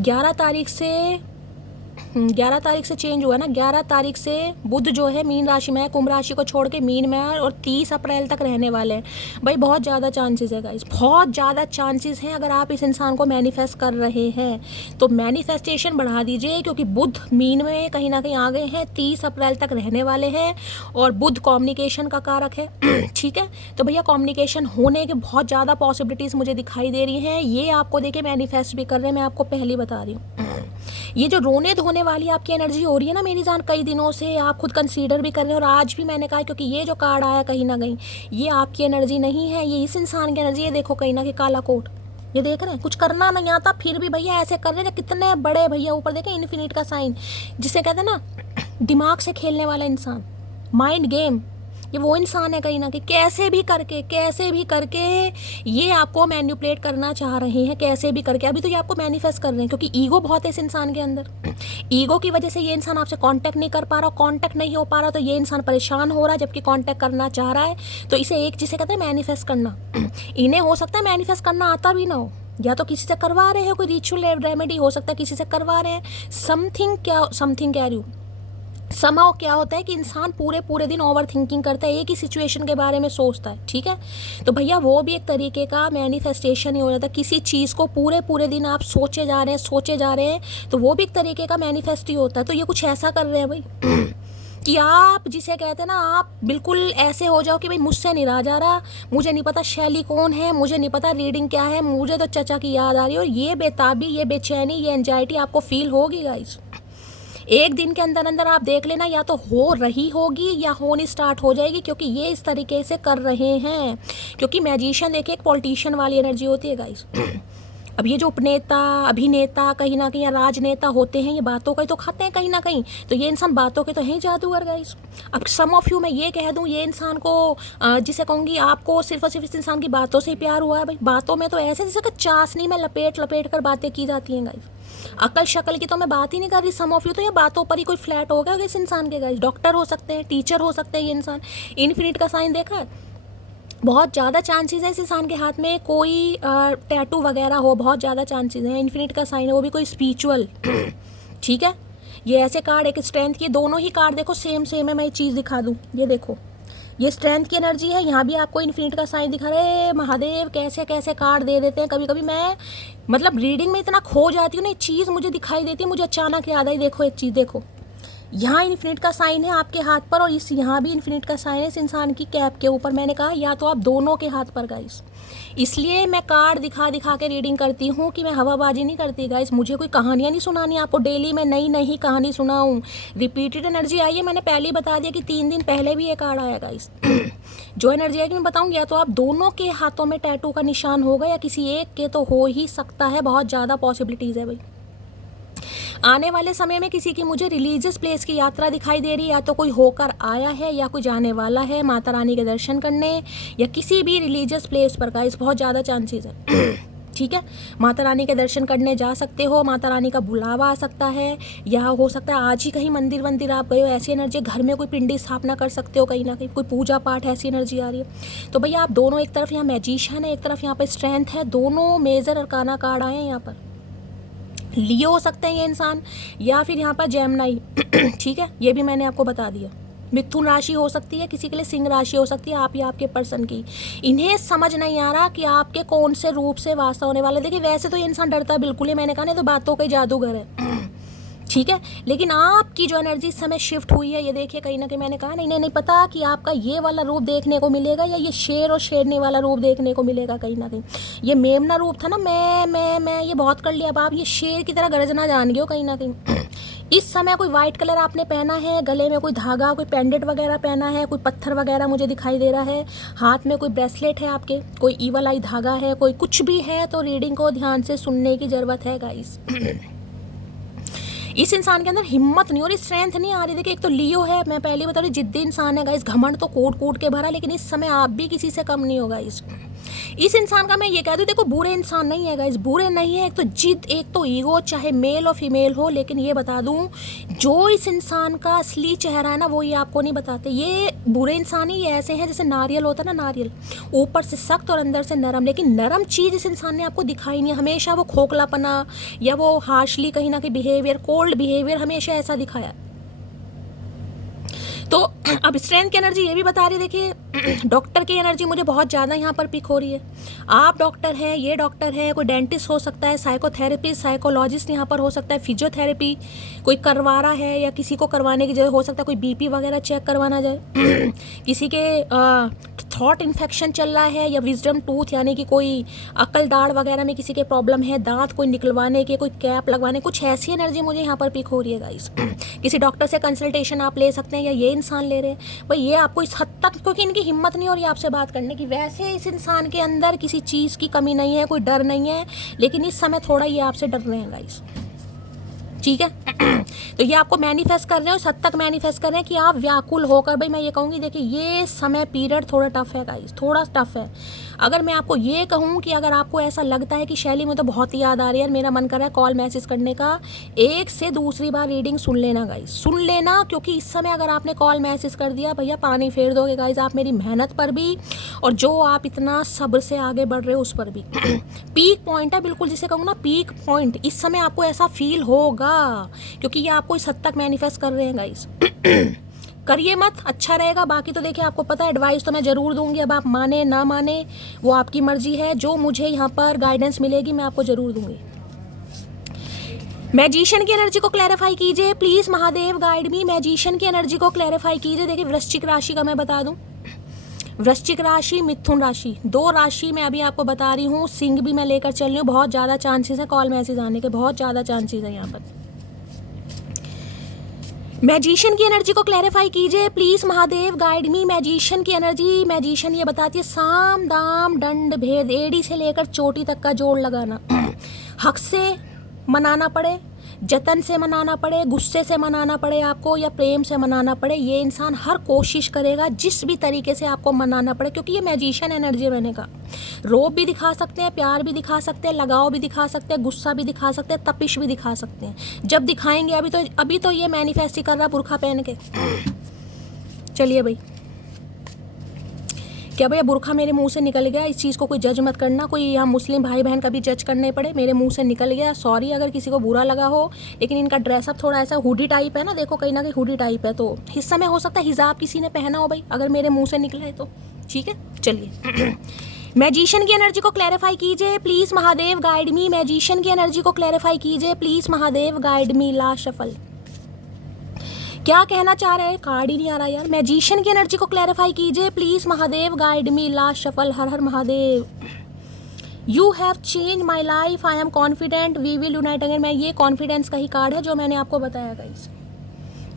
11 तारीख से चेंज हुआ ना। 11 तारीख से बुध जो है मीन राशि में है, कुंभ राशि को छोड़ के मीन में है, और 30 अप्रैल तक रहने वाले हैं भाई। बहुत ज़्यादा चांसेस है गाइस, बहुत ज़्यादा चांसेस हैं। अगर आप इस इंसान को मैनिफेस्ट कर रहे हैं तो मैनिफेस्टेशन बढ़ा दीजिए, क्योंकि बुध मीन में कहीं ना कहीं आ गए हैं, 30 अप्रैल तक रहने वाले हैं। और बुध कम्युनिकेशन का कारक है। ठीक है, तो भैया कम्युनिकेशन होने के बहुत ज़्यादा पॉसिबिलिटीज़ मुझे दिखाई दे रही हैं। ये आपको देखे मैनिफेस्ट भी कर रहे हैं, मैं आपको पहले बता रही हूँ। ये जो रोने धोने वाली आपकी एनर्जी हो रही है ना मेरी जान, कई दिनों से आप खुद कंसीडर भी कर रहे हैं, और आज भी मैंने कहा, क्योंकि ये जो कार्ड आया कहीं ना कहीं ये आपकी एनर्जी नहीं है, ये इस इंसान की एनर्जी है। देखो कहीं ना कहीं काला कोट, ये देख रहे हैं, कुछ करना नहीं आता फिर भी भैया ऐसे कर रहे हैं। कितने बड़े भैया ऊपर देखें, इन्फिनिट का साइन, जिसे कहते हैं ना दिमाग से खेलने वाला इंसान, माइंड गेम। ये वो इंसान है कहीं ना कहीं, कैसे भी करके ये आपको मैनिपुलेट करना चाह रहे हैं, कैसे भी करके। अभी तो ये आपको मैनिफेस्ट कर रहे हैं, क्योंकि ईगो बहुत है इस इंसान के अंदर। ईगो की वजह से ये इंसान आपसे कांटेक्ट नहीं कर पा रहा, कांटेक्ट नहीं हो पा रहा, तो ये इंसान परेशान हो रहा है, जबकि कांटेक्ट करना चाह रहा है। तो इसे एक जिसे कहते हैं मैनिफेस्ट करना, इन्हें हो सकता है मैनिफेस्ट करना आता भी ना हो, या तो किसी से करवा रहे हो, कोई रिचुअल रेमेडी हो सकता है किसी से करवा रहे हैं। समथिंग कह रही हूँ। समाओ क्या होता है कि इंसान पूरे दिन ओवर थिंकिंग करता है, एक ही सिचुएशन के बारे में सोचता है। ठीक है, तो भैया वो भी एक तरीके का मैनिफेस्टेशन ही हो जाता है। किसी चीज़ को पूरे दिन आप सोचे जा रहे हैं, तो वो भी एक तरीके का मैनिफेस्ट ही होता है। तो ये कुछ ऐसा कर रहे हैं भाई कि आप जिसे कहते हैं ना, आप बिल्कुल ऐसे हो जाओ कि भाई मुझसे नहीं रहा जा रहा, मुझे नहीं पता शैली कौन है, मुझे नहीं पता रीडिंग क्या है, मुझे तो चचा की याद आ रही है। और ये बेताबी, ये बेचैनी, ये एंजाइटी आपको फील होगी गाइस। एक दिन के अंदर आप देख लेना, या तो हो रही होगी या होनी स्टार्ट हो जाएगी, क्योंकि ये इस तरीके से कर रहे हैं। क्योंकि मैजिशियन देखिए एक पॉलिटिशियन वाली एनर्जी होती है गाइस। अब ये जो उपनेता, अभिनेता कहीं ना कहीं या राजनेता होते हैं, ये बातों का ही तो खाते हैं कहीं ना कहीं, तो ये इंसान बातों के तो हैं जादूगर गाइस। अब सम ऑफ यू मैं ये कह दूं, ये इंसान को जिसे कहूँगी आपको सिर्फ और सिर्फ इस इंसान की बातों से ही प्यार हुआ है। भाई बातों में तो ऐसे जैसे कि चाशनी में लपेट लपेट कर बातें की जाती हैं गाइस। अकल शक्ल की तो मैं बात ही नहीं कर रही। सम ऑफ यू तो ये बातों पर ही कोई फ्लैट हो गया इस इंसान के गाइस। डॉक्टर हो सकते हैं, टीचर हो सकते हैं ये इंसान। इन्फिनिट का साइन देखा है, बहुत ज़्यादा चांसेस है इस इंसान के हाथ में कोई टैटू वगैरह हो, बहुत ज़्यादा चांसेस हैं। इन्फिनिट का साइन है, वो भी कोई स्पिरिचुअल। ठीक है, ये ऐसे कार्ड, एक स्ट्रेंथ की, दोनों ही कार्ड देखो सेम सेम है। मैं ये चीज़ दिखा दूँ, ये देखो, ये स्ट्रेंथ की एनर्जी है, यहाँ भी आपको इन्फिनिट का साइन दिखा रहे। महादेव कैसे कैसे कार्ड दे देते हैं। कभी कभी मैं मतलब रीडिंग में इतना खो जाती हूँ ना, एक चीज़ मुझे दिखाई देती है, मुझे अचानक याद आई। देखो एक चीज़ देखो, यहाँ इन्फिनिट का साइन है आपके हाथ पर, और इस यहाँ भी इन्फिनिट का साइन है इस इंसान की कैप के ऊपर। मैंने कहा या तो आप दोनों के हाथ पर गाइस, इसलिए मैं कार्ड दिखा दिखा के रीडिंग करती हूँ कि मैं हवाबाजी नहीं करती गाइस। मुझे कोई कहानियाँ नहीं सुनानी आपको, डेली मैं नई नई कहानी सुनाऊँ। रिपीटेड एनर्जी आई है, मैंने पहले ही बता दिया कि 3 दिन पहले भी ये कार्ड आया गाइस। जो एनर्जी आएगी मैं बताऊँगी, या तो आप दोनों के हाथों में टैटू का निशान होगा या किसी एक के तो हो ही सकता है। बहुत ज़्यादा पॉसिबिलिटीज़ है भाई। आने वाले समय में किसी की मुझे रिलीजियस प्लेस की यात्रा दिखाई दे रही है, या तो कोई होकर आया है या कोई जाने वाला है माता रानी के दर्शन करने, या किसी भी रिलीजियस प्लेस पर गाइस बहुत ज़्यादा चांसेस है। ठीक है, माता रानी के दर्शन करने जा सकते हो, माता रानी का बुलावा आ सकता है, या हो सकता है आज ही कहीं मंदिर वंदिर आप गए हो, ऐसी एनर्जी। घर में कोई पिंडी स्थापना कर सकते हो, कहीं ना कहीं कोई पूजा पाठ, ऐसी एनर्जी आ रही है। तो भैया आप दोनों, एक तरफ यहाँ मैजिशियन है, एक तरफ यहाँ पर स्ट्रेंथ है, दोनों मेजर अरकाना कार्ड आए हैं यहाँ पर। लियो हो सकते हैं ये इंसान, या फिर यहाँ पर जेमिनी। ठीक है, ये भी मैंने आपको बता दिया। मिथुन राशि हो सकती है, किसी के लिए सिंह राशि हो सकती है, आप या आपके पर्सन की। इन्हें समझ नहीं आ रहा कि आपके कौन से रूप से वास्ता होने वाला। देखिए वैसे तो ये इंसान डरता बिल्कुल ही, मैंने कहा नहीं तो बातों का जादूगर है। ठीक है, लेकिन आपकी जो एनर्जी इस समय शिफ्ट हुई है, ये देखिए कहीं ना कहीं मैंने कहा नहीं पता कि आपका ये वाला रूप देखने को मिलेगा, या ये शेर और शेरनी वाला रूप देखने को मिलेगा कहीं ना कहीं। ये मेमना रूप था ना, मैं ये बहुत कर लिया। अब आप ये शेर की तरह गरजना जान गए हो कहीं ना कहीं। इस समय कोई वाइट कलर आपने पहना है, गले में कोई धागा, कोई पेंडेंट वगैरह पहना है, कोई पत्थर वगैरह मुझे दिखाई दे रहा है, हाथ में कोई ब्रेसलेट है आपके, कोई ईवल आई धागा है, कोई कुछ भी है। तो रीडिंग को ध्यान से सुनने की ज़रूरत है गाइस। इस इंसान के अंदर हिम्मत नहीं हो रही, स्ट्रेंथ नहीं आ रही। देखिए एक तो लियो है, मैं पहले बता रही, जिद्दी इंसान है गाइस, घमंड तो कूट कूट के भरा, लेकिन इस समय आप भी किसी से कम नहीं होगा। इस इंसान का मैं ये कह दूँ, देखो बुरे इंसान नहीं है गाइस, बुरे नहीं है। एक तो जिद, एक तो ईगो, चाहे मेल और फीमेल हो। लेकिन ये बता दूँ, जो इस इंसान का असली चेहरा है ना, वो ये आपको नहीं बताते। ये बुरे इंसान ही ऐसे हैं जैसे नारियल होता है ना, नारियल ऊपर से सख्त और अंदर से नरम, लेकिन नरम चीज़ इस इंसान ने आपको दिखाई नहीं है। हमेशा वो खोखलापना या वो हार्शली कहीं ना कहीं बिहेवियर, कोल्ड बिहेवियर हमेशा ऐसा दिखाया। तो अब स्ट्रेंथ की एनर्जी ये भी बता रही है। देखिए डॉक्टर की एनर्जी मुझे बहुत ज़्यादा यहाँ पर पिक हो रही है। आप डॉक्टर हैं, ये डॉक्टर है, कोई डेंटिस्ट हो सकता है, साइकोथेरेपिस्ट, साइकोलॉजिस्ट यहाँ पर हो सकता है, फिजियोथेरेपी कोई करवा रहा है या किसी को करवाने की जरूरत हो सकता है, कोई बीपी वगैरह चेक करवाना जाए, किसी के थॉट इन्फेक्शन चल रहा है, या विजडम टूथ यानी कि कोई अकल दाढ़ वगैरह में किसी के प्रॉब्लम है, दांत कोई निकलवाने के, कोई कैप लगवाने, कुछ ऐसी एनर्जी मुझे यहाँ पर पिक हो रही है गाइस। किसी डॉक्टर से कंसल्टेशन आप ले सकते हैं, या ये इंसान ले रहे हैं भाई। ये आपको इस हद तक, क्योंकि इनकी हिम्मत नहीं हो रही आपसे बात करने की। वैसे इस इंसान के अंदर किसी चीज़ की कमी नहीं है, कोई डर नहीं है, लेकिन इस समय थोड़ा ये आपसे डर रहे हैं गाइस। ठीक है, तो ये आपको मैनिफेस्ट कर रहे हो, इस हद तक मैनिफेस्ट कर रहे हैं कि आप व्याकुल होकर, भाई मैं ये कहूँगी देखिए ये समय पीरियड थोड़ा टफ है गाइस, थोड़ा टफ है। अगर मैं आपको ये कहूँ कि अगर आपको ऐसा लगता है कि शैली में तो बहुत याद आ रही है, मेरा मन कर रहा है कॉल मैसेज करने का, एक से दूसरी बार रीडिंग सुन लेना गाइस, सुन लेना। क्योंकि इस समय अगर आपने कॉल मैसेज कर दिया, भैया पानी फेर दोगे गाइस आप मेरी मेहनत पर भी, और जो आप इतना सब्र से आगे बढ़ रहे हो उस पर भी। पीक पॉइंट है बिल्कुल, जिसे कहूँ ना पीक पॉइंट, इस समय आपको ऐसा फील होगा, क्योंकि ये आपको इस हद तक मैनिफेस्ट कर रहे हैं गाइस। करिए मत, अच्छा रहेगा। बाकी तो देखिए आपको पता है, एडवाइस तो मैं ज़रूर दूंगी, अब आप माने ना माने वो आपकी मर्जी है। जो मुझे यहाँ पर गाइडेंस मिलेगी मैं आपको ज़रूर दूंगी। मैजिशियन की एनर्जी को क्लैरिफाई कीजिए please, Mahadev guide me. Magician की एनर्जी को क्लैरिफाई कीजिए। देखिए वृश्चिक राशि का मैं बता दूं, वृश्चिक राशि, मिथुन राशि, 2 राशि मैं अभी आपको बता रही हूँ। सिंह भी मैं लेकर चल रही हूँ, बहुत ज़्यादा चांसेस है कॉल मैसेज आने के, बहुत ज़्यादा चांसेस है यहाँ पर। मैजिशियन की एनर्जी को क्लैरिफाई कीजिए please Mahadev, guide me. Magician की एनर्जी, मैजिशियन ये बताती है साम दाम दंड भेद, एड़ी से लेकर चोटी तक का जोड़ लगाना। हक से मनाना पड़े, जतन से मनाना पड़े, गुस्से से मनाना पड़े आपको, या प्रेम से मनाना पड़े, ये इंसान हर कोशिश करेगा जिस भी तरीके से आपको मनाना पड़े, क्योंकि ये मैजिशियन एनर्जी मैंने कहा। रोब भी दिखा सकते हैं, प्यार भी दिखा सकते हैं, लगाव भी दिखा सकते हैं, गुस्सा भी दिखा सकते हैं, तपिश भी दिखा सकते हैं। जब दिखाएंगे, अभी तो ये मैनिफेस्ट ही कर रहा बुर्खा पहन के। चलिए भाई, क्या भैया बुर्खा मेरे मुंह से निकल गया, इस चीज़ को कोई जज मत करना, कोई यहाँ मुस्लिम भाई बहन कभी जज करने पड़े, मेरे मुंह से निकल गया, सॉरी अगर किसी को बुरा लगा हो। लेकिन इनका ड्रेसअप थोड़ा ऐसा हुडी टाइप है ना, देखो कहीं ना कहीं हुडी टाइप है, तो हिस्सा में हो सकता है हिजाब किसी ने पहना हो भाई, अगर मेरे मुंह से निकला है तो ठीक है। चलिए मैजिशियन की एनर्जी को क्लैरिफाई कीजिए please Mahadev, guide me. Magician की एनर्जी को क्लैरिफाई कीजिए please Mahadev, guide me. Last shuffle, क्या कहना चाह रहे हैं, कार्ड ही नहीं आ रहा यार। मैजिशियन की एनर्जी को क्लैरिफाई कीजिए please Mahadev, guide me. Last shuffle, her her Mahadev. You have change my life, I am confident, we will unite again. मैं ये कॉन्फिडेंस का ही कार्ड है जो मैंने आपको बताया गाइस।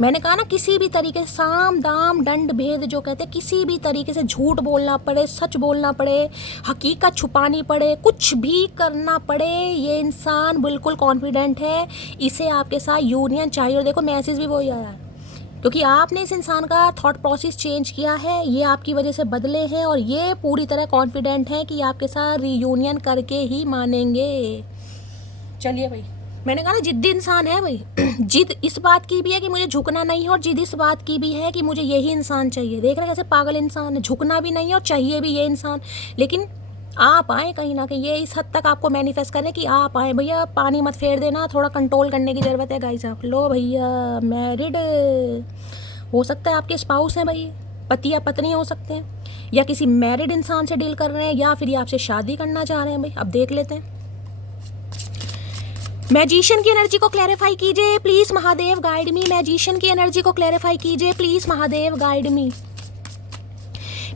मैंने कहा ना, किसी भी तरीके से साम दाम दंड भेद जो कहते हैं, किसी भी तरीके से झूठ बोलना पड़े, सच बोलना पड़े, हकीकत छुपानी पड़े, कुछ भी करना पड़े, ये इंसान बिल्कुल कॉन्फिडेंट है, इसे आपके साथ यूनियन चाहिए। और देखो मैसेज भी वही आया है, क्योंकि आपने इस इंसान का थॉट प्रोसेस चेंज किया है, ये आपकी वजह से बदले हैं, और ये पूरी तरह कॉन्फिडेंट हैं कि आपके साथ रीयूनियन करके ही मानेंगे। चलिए भाई, मैंने कहा ना जिद्दी इंसान है भाई। जिद इस बात की भी है कि मुझे झुकना नहीं है, और जिद इस बात की भी है कि मुझे यही इंसान चाहिए। देख रहे हैं कैसे पागल इंसान है, झुकना भी नहीं है और चाहिए भी ये इंसान। लेकिन आप आए कहीं ना कहीं, ये इस हद तक आपको मैनिफेस्ट करें कि आप आए। भैया पानी मत फेर देना, थोड़ा कंट्रोल करने की ज़रूरत है गाइस। आप लो भैया, मैरिड हो सकता है, आपके स्पाउस हैं भाई, पति या पत्नी हो सकते हैं, या किसी मैरिड इंसान से डील कर रहे हैं, या फिर ये आपसे शादी करना चाह रहे हैं भाई। अब देख लेते हैं। मैजिशियन की एनर्जी को क्लैरिफाई कीजिए please Mahadev, guide me. Magician की एनर्जी को क्लैरिफाई कीजिए please Mahadev, guide me.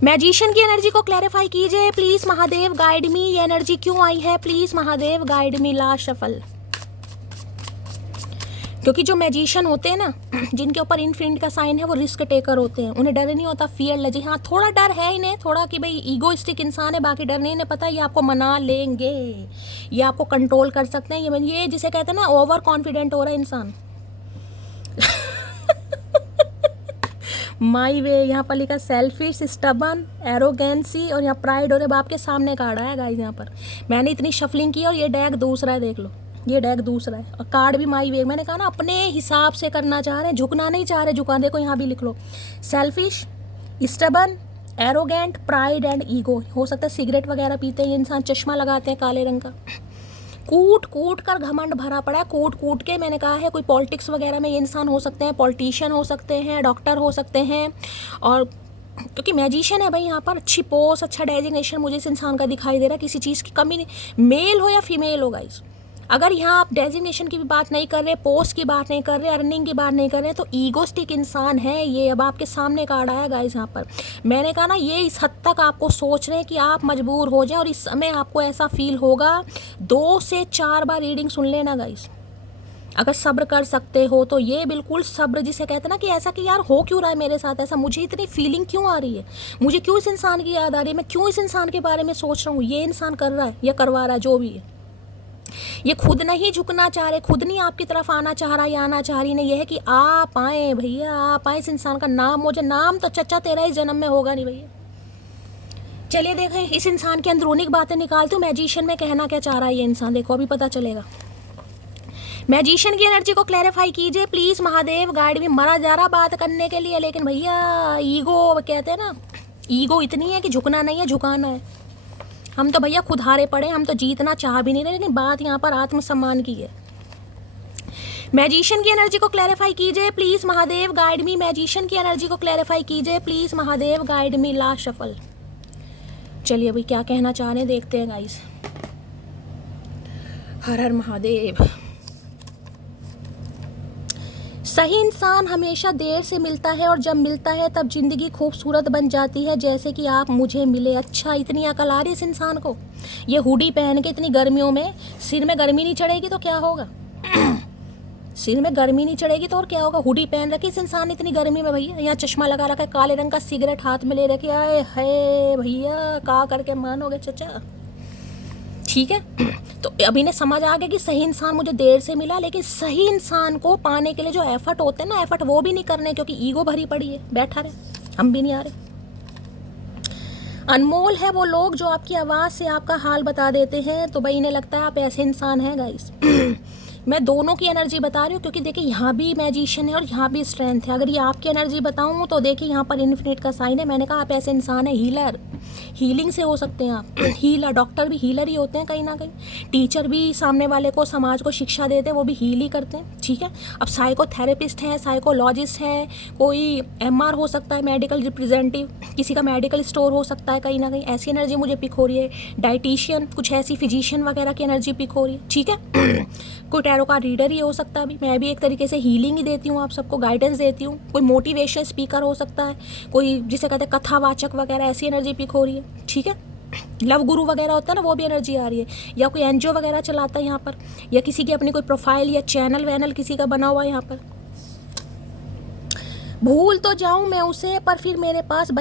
Magician की एनर्जी को क्लैरिफाई कीजिए प्लीज महादेव, गाइड मी। ये एनर्जी क्यों आई है please Mahadev, guide me. Last shuffle, क्योंकि जो मैजिशियन होते हैं ना, जिनके ऊपर इनफिनिट का साइन है, वो रिस्क टेकर होते हैं, उन्हें डर नहीं होता, फियरलेस। हाँ थोड़ा डर है इन्हें, थोड़ा कि भाई ईगोइस्टिक इंसान है, बाकी डर नहीं। इन्हें पता है ये आपको मना लेंगे, ये आपको कंट्रोल कर सकते हैं। ये जिसे कहते हैं ना ओवर कॉन्फिडेंट हो रहा है इंसान। माई वे, यहाँ पर लिखा सेल्फिश, स्टबन, एरोगेंसी, और यहाँ प्राइड और बाप के सामने कार्ड आया गाइस। यहाँ पर मैंने इतनी शफलिंग की और ये डेक दूसरा है, देख लो ये डेक दूसरा है, और कार्ड भी माई वे। मैंने कहा ना अपने हिसाब से करना चाह रहे हैं, झुकना नहीं चाह रहे, झुका। देखो यहाँ भी लिख लो, selfish, stubborn, arrogant, pride and ego. हो सकता है सिगरेट वगैरह पीते हैं ये इंसान, चश्मा लगाते हैं काले रंग का, कूट कूट कर घमंड भरा पड़ा है, कूट कूट के। मैंने कहा है कोई पॉलिटिक्स वगैरह में ये इंसान हो सकते हैं, पॉलिटिशियन हो सकते हैं, डॉक्टर हो सकते हैं, और क्योंकि मैजिशियन है भाई यहाँ पर, अच्छी पोस्ट, अच्छा डेजिग्नेशन मुझे इस इंसान का दिखाई दे रहा है, किसी चीज़ की कमी नहीं, मेल हो या फीमेल हो गाइस। अगर यहाँ आप डेजिग्नेशन की भी बात नहीं कर रहे, पोस्ट की बात नहीं कर रहे, अर्निंग की बात नहीं कर रहे, तो ईगोस्टिक इंसान है ये। अब आपके सामने कार्ड आया गाइस यहाँ पर। मैंने कहा ना ये इस हद तक आपको सोच रहे हैं कि आप मजबूर हो जाए, और इस समय आपको ऐसा फील होगा। 2 से 4 बार रीडिंग सुन लेना गाइस। अगर सब्र कर सकते हो तो ये बिल्कुल सब्र, जिसे कहते हैं ना कि ऐसा कि यार हो क्यों रहा है मेरे साथ ऐसा, मुझे इतनी फीलिंग क्यों आ रही है, मुझे क्यों इस इंसान की याद आ रही है, मैं क्यों इस इंसान के बारे में सोच रहा हूँ, ये इंसान कर रहा है या करवा रहा है, जो भी है। ये खुद नहीं झुकना चाह रहे, खुद नहीं आपकी तरफ आना चाह रहा या आना चाह रही, नहीं, ये है कि आप आए भैया, आप आए। इस इंसान का नाम, मुझे नाम तो चचा तेरा इस जन्म में होगा नहीं भैया। चलिए देखें इस इंसान की अंदरूनी बातें निकालती हूँ, मैजिशियन में कहना क्या चाह रहा है ये इंसान, देखो अभी पता चलेगा। मैजिशियन की एनर्जी को क्लैरिफाई कीजिए प्लीज महादेव, गाइड में। मरा जा रहा बात करने के लिए, लेकिन भैया ईगो कहते हैं ना, ईगो इतनी है कि झुकना नहीं है, झुकाना है। हम तो भैया खुद हारे पड़े, हम तो जीतना चाह भी नहीं रहे, लेकिन बात यहाँ पर आत्मसम्मान की है। मैजिशियन की एनर्जी को क्लैरिफाई कीजिए please Mahadev, guide me. Magician की एनर्जी को क्लैरिफाई कीजिए please Mahadev, guide me. Last shuffle, चलिए अभी क्या कहना चाह रहे हैं देखते हैं गाइस। हर हर महादेव। सही इंसान हमेशा देर से मिलता है, और जब मिलता है तब जिंदगी खूबसूरत बन जाती है, जैसे कि आप मुझे मिले। अच्छा, इतनी अकल आ रही इस इंसान को, ये हुडी पहन के इतनी गर्मियों में, सिर में गर्मी नहीं चढ़ेगी तो क्या होगा। सिर में गर्मी नहीं चढ़ेगी तो और क्या होगा। हुडी पहन रखी इस इंसान ने इतनी गर्मी में भैया, यहाँ चश्मा लगा रखा है, काले रंग का सिगरेट हाथ में ले रखी, आए है भैया का करके मानोगे चचा। ठीक है, तो अभी इन्हें समझ आ गया कि सही इंसान मुझे देर से मिला, लेकिन सही इंसान को पाने के लिए जो एफर्ट होते हैं ना, एफर्ट वो भी नहीं करने, क्योंकि ईगो भरी पड़ी है। बैठा रहे, हम भी नहीं आ रहे। अनमोल है वो लोग जो आपकी आवाज़ से आपका हाल बता देते हैं। तो भाई इन्हें लगता है आप ऐसे इंसान हैं गाइस। मैं दोनों की एनर्जी बता रही हूँ, क्योंकि देखिए यहाँ भी मैजिशियन है और यहाँ भी स्ट्रेंथ है। अगर ये आपकी एनर्जी बताऊँ तो देखिए यहाँ पर इन्फिनिट का साइन है। मैंने कहा आप ऐसे इंसान है, हीलर, हीलिंग से हो सकते हैं आप। हीलर, डॉक्टर भी हीलर ही होते हैं कहीं ना कहीं। टीचर भी सामने वाले को, समाज को शिक्षा देते हैं, वो भी हील ही करते हैं। ठीक है, अब साइकोथेरेपिस्ट हैं, साइकोलॉजिस्ट है, कोई MR हो सकता है, मेडिकल रिप्रेजेंटेटिव, किसी का मेडिकल स्टोर हो सकता है कहीं ना कहीं। ऐसी एनर्जी मुझे पिक हो रही है। डाइटिशियन, कुछ ऐसी फिजिशियन वगैरह की एनर्जी पिक हो रही है। ठीक है, कोई टैरो का रीडर ही हो सकता है। अभी मैं भी एक तरीके से हीलिंग ही देती हूँ, आप सबको गाइडेंस देती हूँ। कोई मोटिवेशन स्पीकर हो सकता है, कोई जिसे कहते हैं कथावाचक वगैरह, ऐसी एनर्जी पिक हो रही है। ठीक है, लव गुरु वगैरह होता है ना, वो भी एनर्जी आ रही है। या कोई NGO वगैरह चलाता है यहाँ पर, या किसी की अपनी कोई प्रोफाइल या चैनल वैनल किसी का बना हुआ है यहाँ पर। भूल तो जाऊँ मैं उसे, पर फिर मेरे पास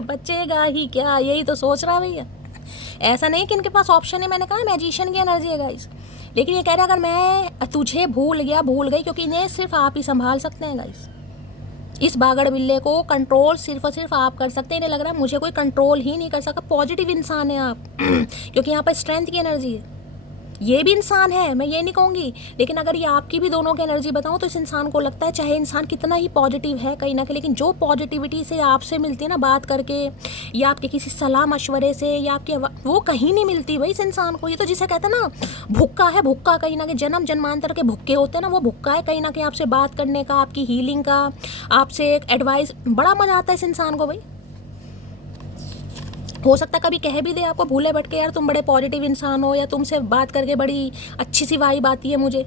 बचेगा ही क्या, यही तो सोच रहा भैया। ऐसा नहीं कि इनके पास ऑप्शन है, मैंने कहा मैजिशियन की एनर्जी है गाइस। लेकिन ये कह रहा है अगर मैं तुझे भूल गया, भूल गई, क्योंकि इन्हें सिर्फ आप ही संभाल सकते हैं गाइस। इस बागड़ बिल्ले को कंट्रोल सिर्फ और सिर्फ आप कर सकते हैं। इन्हें लग रहा है मुझे कोई कंट्रोल ही नहीं कर सकता। पॉजिटिव इंसान है आप क्योंकि यहाँ पर स्ट्रेंथ की एनर्जी है। ये भी इंसान है, मैं ये नहीं कहूँगी, लेकिन अगर ये आपकी भी दोनों की एनर्जी बताऊँ तो इस इंसान को लगता है चाहे इंसान कितना ही पॉजिटिव है कहीं ना कहीं, लेकिन जो पॉजिटिविटी से आपसे मिलती है ना बात करके, या आपके किसी सलाह मशवरे से, या आपकी वो कहीं नहीं मिलती भाई इस इंसान को। ये तो जिसे कहते हैं ना भुक्का है, भुक्का कहीं ना कहीं जन्म जन्मांतर के भुक्के होते हैं ना, वो भुक्का है कहीं ना कहीं आपसे बात करने का, आपकी हीलिंग का, आपसे एक एडवाइस। बड़ा मजा आता है इस इंसान को भाई। हो सकता है कभी कह भी दे आपको भूले भटके, यार तुम बड़े पॉजिटिव इंसान हो, या तुमसे बात करके बड़ी अच्छी सी वाइब आती है मुझे।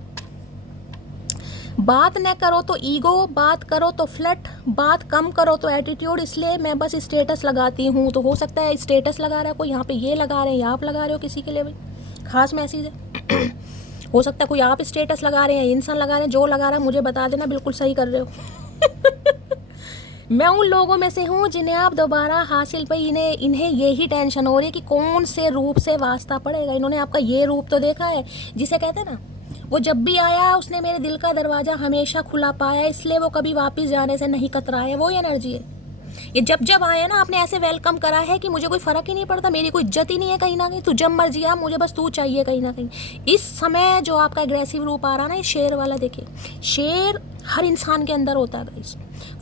बात न करो तो ईगो, बात करो तो फ्लट, बात कम करो तो एटीट्यूड, इसलिए मैं बस स्टेटस लगाती हूँ। तो हो सकता है स्टेटस लगा रहा है कोई, यहाँ पे ये लगा रहे हैं, या आप लगा रहे हो किसी के लिए भाई खास मैसेज है। हो सकता है कोई आप स्टेटस लगा रहे हैं, इंसान लगा रहे हैं, जो लगा रहा है मुझे बता देना, बिल्कुल सही कर रहे हो। मैं उन लोगों में से हूँ जिन्हें आप दोबारा हासिल पे इन्हें यही टेंशन हो रही है कि कौन से रूप से वास्ता पड़ेगा। इन्होंने आपका ये रूप तो देखा है जिसे कहते हैं ना, वो जब भी आया उसने मेरे दिल का दरवाज़ा हमेशा खुला पाया, इसलिए वो कभी वापस जाने से नहीं कतराया। वो एनर्जी है ये। जब जब आया ना आपने ऐसे वेलकम करा है कि मुझे कोई फ़र्क ही नहीं पड़ता, मेरी कोई इज्जत ही नहीं है कहीं ना कहीं, तू जब मर्जी आ, मुझे बस तू चाहिए कहीं ना कहीं। इस समय जो आपका एग्रेसिव रूप आ रहा ना, ये शेर वाला, देखिए शेर हर इंसान के अंदर होता है गाइस।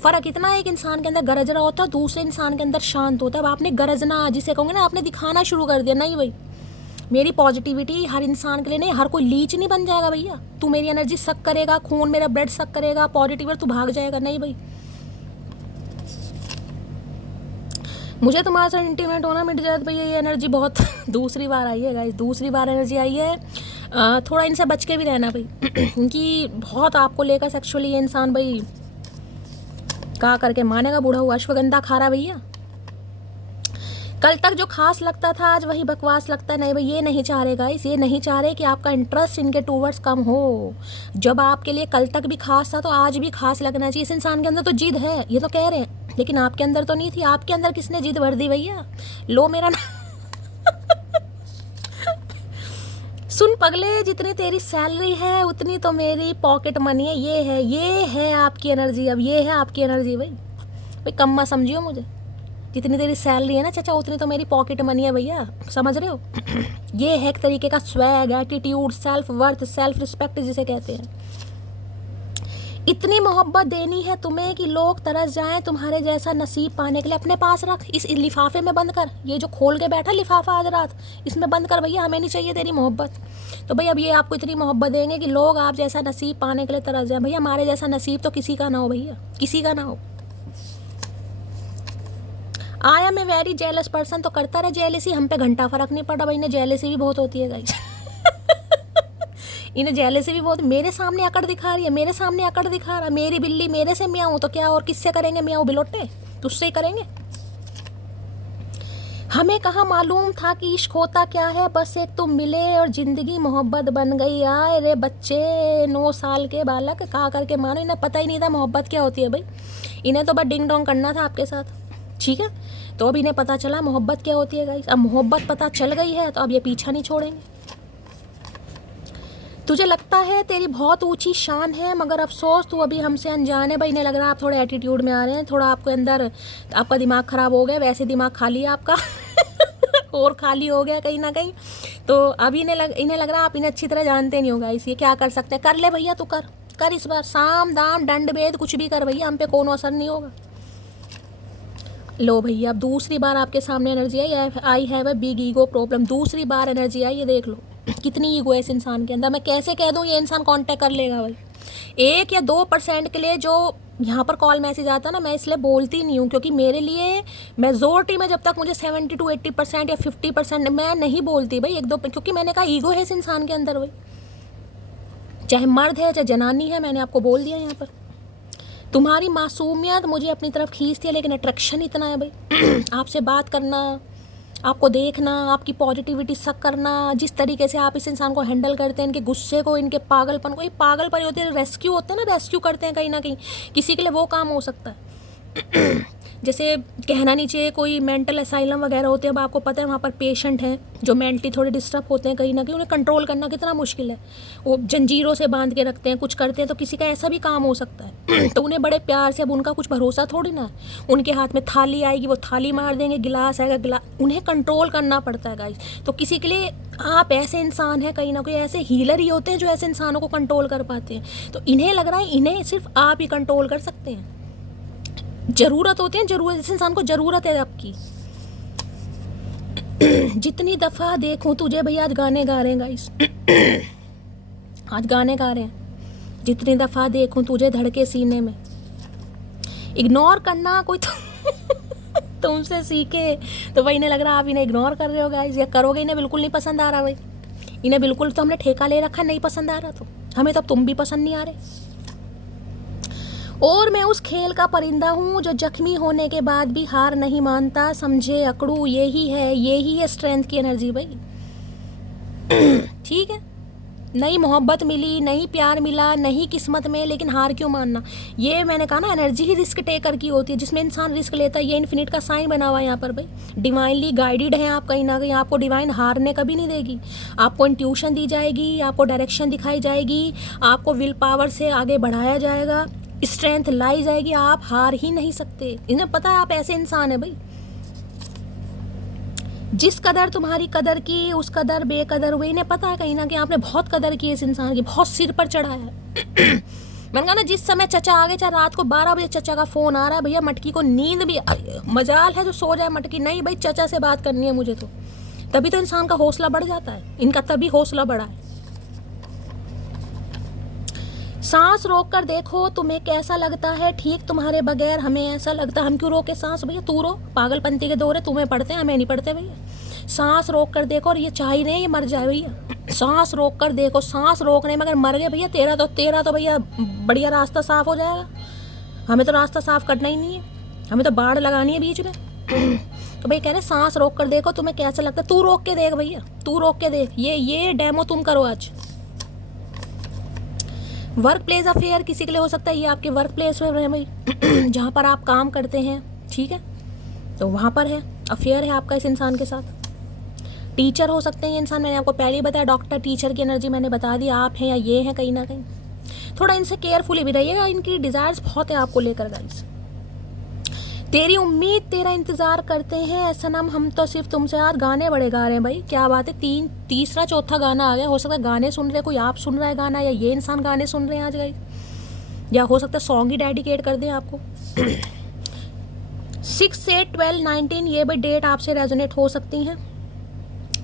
फ़र्क इतना है, एक इंसान के अंदर गरज रहा होता है, दूसरे इंसान के अंदर शांत होता है। अब आपने गरजना जिसे कहोगे ना, आपने दिखाना शुरू कर दिया, नहीं भाई मेरी पॉजिटिविटी हर इंसान के लिए नहीं, हर कोई लीच नहीं बन जाएगा भैया। तू मेरी एनर्जी सक करेगा, खून मेरा ब्लड सक करेगा, पॉजिटिव तू भाग जाएगा, नहीं भाई। मुझे तुम्हारे साथ इंटीमेट होना मिट जाए भैया, ये एनर्जी बहुत दूसरी बार आई है गाइस, दूसरी बार एनर्जी आई है। थोड़ा इनसे बच के भी रहना भाई क्योंकि बहुत आपको लेकर सेक्सुअली ये इंसान भाई का करके मानेगा। बूढ़ा हुआ अश्वगंधा खा रहा भैया। कल तक जो खास लगता था आज वही बकवास लगता है। नहीं भाई, ये नहीं चाह रहे गाइस, ये नहीं चाह रहे कि आपका इंटरेस्ट इनके टूवर्ड्स कम हो। जब आपके लिए कल तक भी खास था तो आज भी खास लगना चाहिए। इस इंसान के अंदर तो जिद है, ये तो कह रहे हैं, लेकिन आपके अंदर तो नहीं थी। आपके अंदर किसने जिद भर दी भैया? लो मेरा सुन पगले, जितनी तेरी सैलरी है उतनी तो मेरी पॉकेट मनी है। ये है आपकी एनर्जी। अब ये है आपकी एनर्जी भाई कम मत समझियो मुझे। जितनी तेरी सैलरी है ना चाचा, उतनी तो मेरी पॉकेट मनी है भैया, समझ रहे हो? ये है एक तरीके का swag, attitude, self worth, self respect जिसे कहते हैं। इतनी मोहब्बत देनी है तुम्हें कि लोग तरस जाएं तुम्हारे जैसा नसीब पाने के लिए। अपने पास रख, इस लिफाफे में बंद कर। ये जो खोल के बैठा लिफाफा आज रात, इसमें बंद कर भैया, हमें नहीं चाहिए तेरी मोहब्बत। तो भाई अब ये आपको इतनी मोहब्बत देंगे कि लोग आप जैसा नसीब पाने के लिए तरस जाएं। भैया हमारे जैसा नसीब तो किसी का ना हो भैया, किसी का ना हो। आया मैं वेरी जेलस पर्सन, तो करता रहे जेलसी, हम पे घंटा फर्क नहीं पड़ा भाई। इन्हें जेलसी भी बहुत होती है गाइस इन्हें जेलसी भी बहुत। मेरे सामने अकड़ दिखा रही है, मेरे सामने अकड़ दिखा रहा, मेरी बिल्ली मेरे से म्याऊं तो क्या और किससे करेंगे म्याऊं? बिलोटे तुझसे ही करेंगे। हमें कहाँ मालूम था कि इश्क होता क्या है, बस एक तुम मिले और ज़िंदगी मोहब्बत बन गई। आए रे बच्चे, 9 साल के बालक, कहा करके मानो, इन्हें पता ही नहीं था मोहब्बत क्या होती है भाई। इन्हें तो बस डिंग डोंग करना था आपके साथ, ठीक है। तो अब इन्हें पता चला मोहब्बत क्या होती है गाइस। अब मोहब्बत पता चल गई है तो अब ये पीछा नहीं छोड़ेंगे। तुझे लगता है तेरी बहुत ऊंची शान है, मगर अफसोस तू अभी हमसे अनजान है भाई। इन्हें लग रहा है आप थोड़े एटीट्यूड में आ रहे हैं, थोड़ा आपके अंदर, आपका दिमाग ख़राब हो गया, वैसे दिमाग खाली है आपका और खाली हो गया कहीं ना कहीं। तो अभी इन्हें लग रहा है आप इन्हें अच्छी तरह जानते नहीं होगा। इसी क्या कर सकते हैं, कर ले भैया, तू कर इस बार, साम दाम दंड भेद कुछ भी कर भैया, हम पे कोनो असर नहीं होगा। लो भैया, अब दूसरी बार आपके सामने energy I have a big ego problem. दूसरी बार एनर्जी आई, ये देख लो कितनी ईगो है इस इंसान के अंदर। मैं कैसे कह दूँ ये इंसान कांटेक्ट कर लेगा भाई। 1 या 2% के लिए जो यहाँ पर कॉल मैसेज आता है ना, मैं इसलिए बोलती नहीं हूँ, क्योंकि मेरे लिए मेजोरिटी में जब तक मुझे 70 to 80% या 50% मैं नहीं बोलती भाई 1-2, क्योंकि मैंने कहा ईगो है इस इंसान के अंदर भाई। चाहे मर्द है चाहे जनानी है, मैंने आपको बोल दिया यहाँ पर। तुम्हारी मासूमियत मुझे अपनी तरफ खींचती है, लेकिन अट्रैक्शन इतना है भाई आपसे बात करना, आपको देखना, आपकी पॉजिटिविटी शक करना, जिस तरीके से आप इस इंसान को हैंडल करते हैं, इनके गुस्से को, इनके पागलपन को। ये पागलपन होते हैं, रेस्क्यू होते हैं ना, रेस्क्यू करते हैं कहीं ना कहीं। किसी के लिए वो काम हो सकता है जैसे कहना नहीं चाहिए, कोई मेंटल असाइलम वगैरह होते हैं, अब आपको पता है वहाँ पर पेशेंट हैं जो मेंटली थोड़े डिस्टर्ब होते हैं कहीं ना कहीं, उन्हें कंट्रोल करना कितना मुश्किल है। वो जंजीरों से बांध के रखते हैं, कुछ करते हैं, तो किसी का ऐसा भी काम हो सकता है तो उन्हें बड़े प्यार से, अब उनका कुछ भरोसा थोड़ी ना है। उनके हाथ में थाली आएगी, वो थाली मार देंगे, गिलास आएगा गिलास, उन्हें कंट्रोल करना पड़ता है गाइस। तो किसी के लिए आप ऐसे इंसान हैं, कहीं ना कहीं ऐसे हीलर ही होते हैं जो ऐसे इंसानों को कंट्रोल कर पाते हैं। तो इन्हें लग रहा है इन्हें सिर्फ आप ही कंट्रोल कर सकते हैं। ज़रूरत होती है, ज़रूरत, इस इंसान को ज़रूरत है आपकी। जितनी दफ़ा देखूं तुझे भैया, आज गाने गा रहे हैं गाइस आज गाने गा रहे हैं। जितनी दफ़ा देखूं तुझे धड़के सीने में, इग्नोर करना कोई तुमसे सीखे तो भाई इन्हें लग रहा है आप इन्हें इग्नोर कर रहे हो गाइस, या करोगे। इन्हें बिल्कुल नहीं पसंद आ रहा भाई, इन्हें बिल्कुल, तो हमने ठेका ले रखा, नहीं पसंद आ रहा तो हमें, तो अब तुम भी पसंद नहीं आ रहे। और मैं उस खेल का परिंदा हूँ जो जख्मी होने के बाद भी हार नहीं मानता, समझे अकड़ू, यही है स्ट्रेंथ की एनर्जी भाई ठीक है। नहीं मोहब्बत मिली, नहीं प्यार मिला, नहीं किस्मत में, लेकिन हार क्यों मानना। ये मैंने कहा ना, एनर्जी ही रिस्क टेकर की होती है, जिसमें इंसान रिस्क लेता है। ये इन्फिनिट का साइन बना हुआ है यहाँ पर भाई। डिवाइनली गाइडेड हैं आप कहीं ना कहीं, आपको डिवाइन हारने कभी नहीं देगी। आपको इंट्यूशन दी जाएगी, आपको डायरेक्शन दिखाई जाएगी, आपको विल पावर से आगे बढ़ाया जाएगा, स्ट्रेंथ लाई जाएगी, आप हार ही नहीं सकते। इन्हें पता है आप ऐसे इंसान है भाई। जिस कदर तुम्हारी कदर की, उस कदर बेकदर हुए। इन्हें पता है कहीं ना कहीं आपने बहुत कदर की इस इंसान की, बहुत सिर पर चढ़ा है मैंने कहा ना, जिस समय चचा आ गए, चाहे रात को 12 बजे चचा का फ़ोन आ रहा है, भैया मटकी को नींद भी मजाल है जो सो जाए मटकी, नहीं भाई चचा से बात करनी है मुझे, तो तभी तो इंसान का हौसला बढ़ जाता है। इनका तभी हौसला बढ़ा है। सांस रोक कर देखो तुम्हें कैसा लगता है, ठीक तुम्हारे बगैर हमें ऐसा लगता है। हम क्यों रोके सांस भैया, तू रो, पागलपंती के दौरे तुम्हें पड़ते हैं, हमें नहीं पड़ते भैया। सांस रोक कर देखो, और ये चाह ही नहीं ये मर जाए भैया। सांस रोक कर देखो, सांस रोकने में अगर मर गए भैया, तेरा तो भैया बढ़िया रास्ता साफ हो जाएगा। हमें तो रास्ता साफ करना ही नहीं है, हमें तो बाढ़ लगानी है बीच में तो भाई कह रहे सांस रोक कर देखो तुम्हें कैसा लगता है। तू रोक के देख भैया, तू रोक के देख, ये डेमो तुम करो आज। वर्क प्लेस अफेयर किसी के लिए हो सकता है, ये आपके वर्क प्लेस में है भाई जहाँ पर आप काम करते हैं, ठीक है, तो वहाँ पर है अफेयर है आपका इस इंसान के साथ। टीचर हो सकते हैं ये इंसान, मैंने आपको पहले ही बताया, डॉक्टर टीचर की एनर्जी मैंने बता दी। आप हैं या ये हैं कहीं ना कहीं, थोड़ा इनसे केयरफुली भी रहिएगा, इनकी डिज़ायर्स बहुत है आपको लेकर गाइस। तेरी उम्मीद तेरा इंतज़ार करते हैं सनम, हम तो सिर्फ तुमसे। आज गाने बड़े गा रहे हैं भाई, क्या बात है, तीसरा चौथा गाना आ गया। हो सकता है गाने सुन रहे, कोई आप सुन रहा है गाना, या ये इंसान गाने सुन रहे हैं आज गाइस, या हो सकता है सॉन्ग ही डेडिकेट कर दें आपको 6, 8, 12, 19 ये भाई डेट आपसे रेजोनेट हो सकती हैं।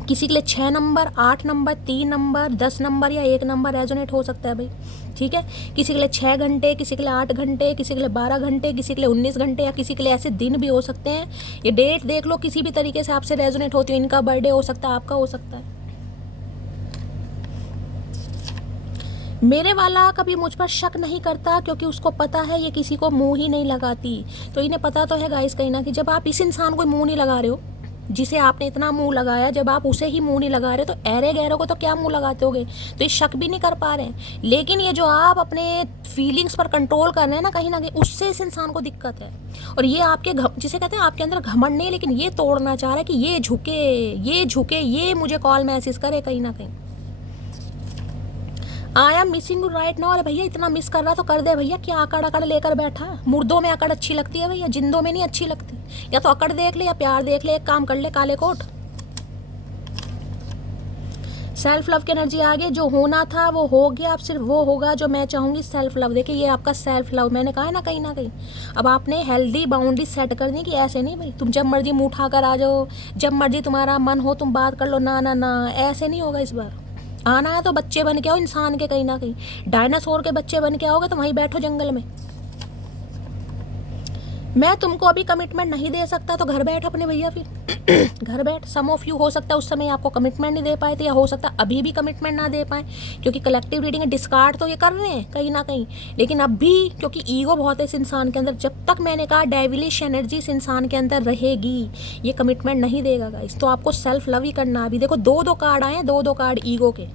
किसी के लिए 6 नंबर, 8 नंबर, 3 नंबर, 10 नंबर या 1 नंबर रेजोनेट हो सकता है भाई, ठीक है। किसी के लिए 6 घंटे, किसी के लिए 8 घंटे, किसी के लिए 12 घंटे, किसी के लिए 19 घंटे, या किसी के लिए ऐसे दिन भी हो सकते हैं। ये डेट देख लो, किसी भी तरीके से आपसे रेजोनेट होती है। इनका बर्थडे हो सकता है, आपका हो सकता है। मेरे वाला कभी मुझ पर शक नहीं करता, क्योंकि उसको पता है ये किसी को मुंह ही नहीं लगाती। तो इन्हें पता तो है गाइस कहीं ना कि जब आप इस इंसान को मुंह नहीं लगा रहे हो, जिसे आपने इतना मुंह लगाया, जब आप उसे ही मुंह नहीं लगा रहे तो ऐरे गैरों को तो क्या मुंह लगाते होगे। तो ये शक भी नहीं कर पा रहे हैं। लेकिन ये जो आप अपने फीलिंग्स पर कंट्रोल कर रहे हैं ना कहीं उससे इस इंसान को दिक्कत है। और ये आपके जिसे कहते हैं आपके अंदर घमंड नहीं है, लेकिन ये तोड़ना चाह रहा है कि ये झुके, ये मुझे कॉल मैसेज करे कहीं ना कहीं। I am missing you right now. अरे भैया इतना मिस कर रहा तो कर दे भैया, क्या अकड़ अकड़ लेकर बैठा। मुर्दों में अकड़ अच्छी लगती है भैया, जिंदों में नहीं अच्छी लगती। या तो अकड़ देख ले या प्यार देख ले, एक काम कर ले काले कोट। सेल्फ लव की एनर्जी आ गई। जो होना था वो हो गया, अब सिर्फ वो होगा जो मैं चाहूंगी। सेल्फ लव, देखिए ये आपका सेल्फ लव, मैंने कहा है ना कहीं ना कहीं अब आपने हेल्दी बाउंड्री सेट कर दी कि ऐसे नहीं भाई तुम जब मर्जी मुंह उठा कर आ जाओ, जब मर्जी तुम्हारा मन हो तुम बात कर लो। ना ना ना, ऐसे नहीं होगा इस बार। आना है तो बच्चे बन के आओ इंसान के, कहीं ना कहीं डायनासोर के बच्चे बन के आओगे तो वहीं बैठो जंगल में। मैं तुमको अभी कमिटमेंट नहीं दे सकता तो घर बैठ अपने भैया, फिर घर बैठ। सम ऑफ यू हो सकता है उस समय आपको कमिटमेंट नहीं दे पाए थे, या हो सकता है अभी भी कमिटमेंट ना दे पाए, क्योंकि कलेक्टिव रीडिंग डिस्कार्ड तो ये कर रहे हैं कहीं ना कहीं। लेकिन अब भी क्योंकि ईगो बहुत है इस इंसान के अंदर, जब तक मैंने कहा डेविलिश एनर्जी इस इंसान के अंदर रहेगी ये कमिटमेंट नहीं देगा गाइस। तो आपको सेल्फ लव ही करना। अभी देखो दो कार्ड आए हैं, दो कार्ड ईगो के।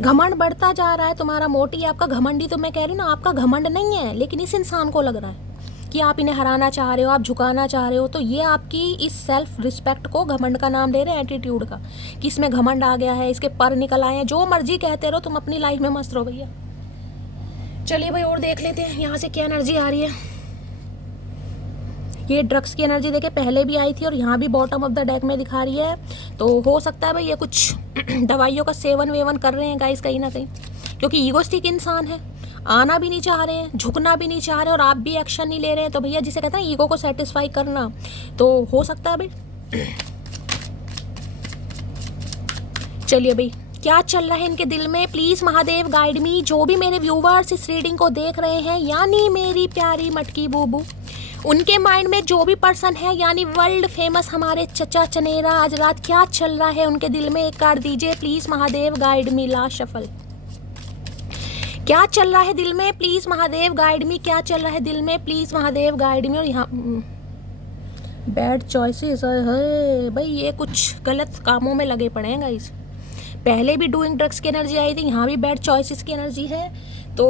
घमंड बढ़ता जा रहा है तुम्हारा। मोटी आपका घमंडी, तो मैं कह रही हूँ ना आपका घमंड नहीं है, लेकिन इस इंसान को लग रहा है कि आप इन्हें हराना चाह रहे हो, आप झुकाना चाह रहे हो। तो ये आपकी इस सेल्फ रिस्पेक्ट को घमंड का नाम दे रहे हैं, एटीट्यूड का, कि इसमें घमंड आ गया है, इसके पर निकल आए हैं। जो मर्जी कहते रहो, तुम अपनी लाइफ में मस्त रहो भैया। चलिए भाई और देख लेते हैं यहाँ से क्या एनर्जी आ रही है। ये ड्रग्स की एनर्जी देखे पहले भी आई थी और यहाँ भी बॉटम ऑफ द डेक में दिखा रही है। तो हो सकता है भाई ये कुछ दवाइयों का सेवन वेवन कर रहे हैं गाइस कहीं ना कहीं, क्योंकि ईगोस्टिक इंसान है, आना भी नहीं चाह रहे हैं, झुकना भी नहीं चाह रहे, और आप भी एक्शन नहीं ले रहे हैं। तो भैया जिसे कहते हैं ईगो को सेटिस्फाई करना, तो हो सकता है भाई। चलिए भाई क्या चल रहा है इनके दिल में, प्लीज महादेव गाइड मी। जो भी मेरे व्यूवर्स इस रीडिंग को देख रहे हैं, यानी मेरी प्यारी मटकी बूबू, उनके माइंड में जो भी पर्सन है, यानी वर्ल्ड फेमस हमारे चचा चनेरा, आज रात क्या चल रहा है उनके दिल में, एक कार्ड दीजिए please Mahadev guide me. Last shuffle, क्या चल रहा है दिल में, प्लीज महादेव गाइड मी। क्या चल रहा है दिल में, प्लीज महादेव गाइड मी। और यहाँ बैड चॉइसेस है भाई, ये कुछ गलत कामों में लगे पड़े हैं गाइस। पहले भी डूइंग ड्रग्स की एनर्जी आई थी, यहाँ भी बैड चॉइसेस की एनर्जी है। तो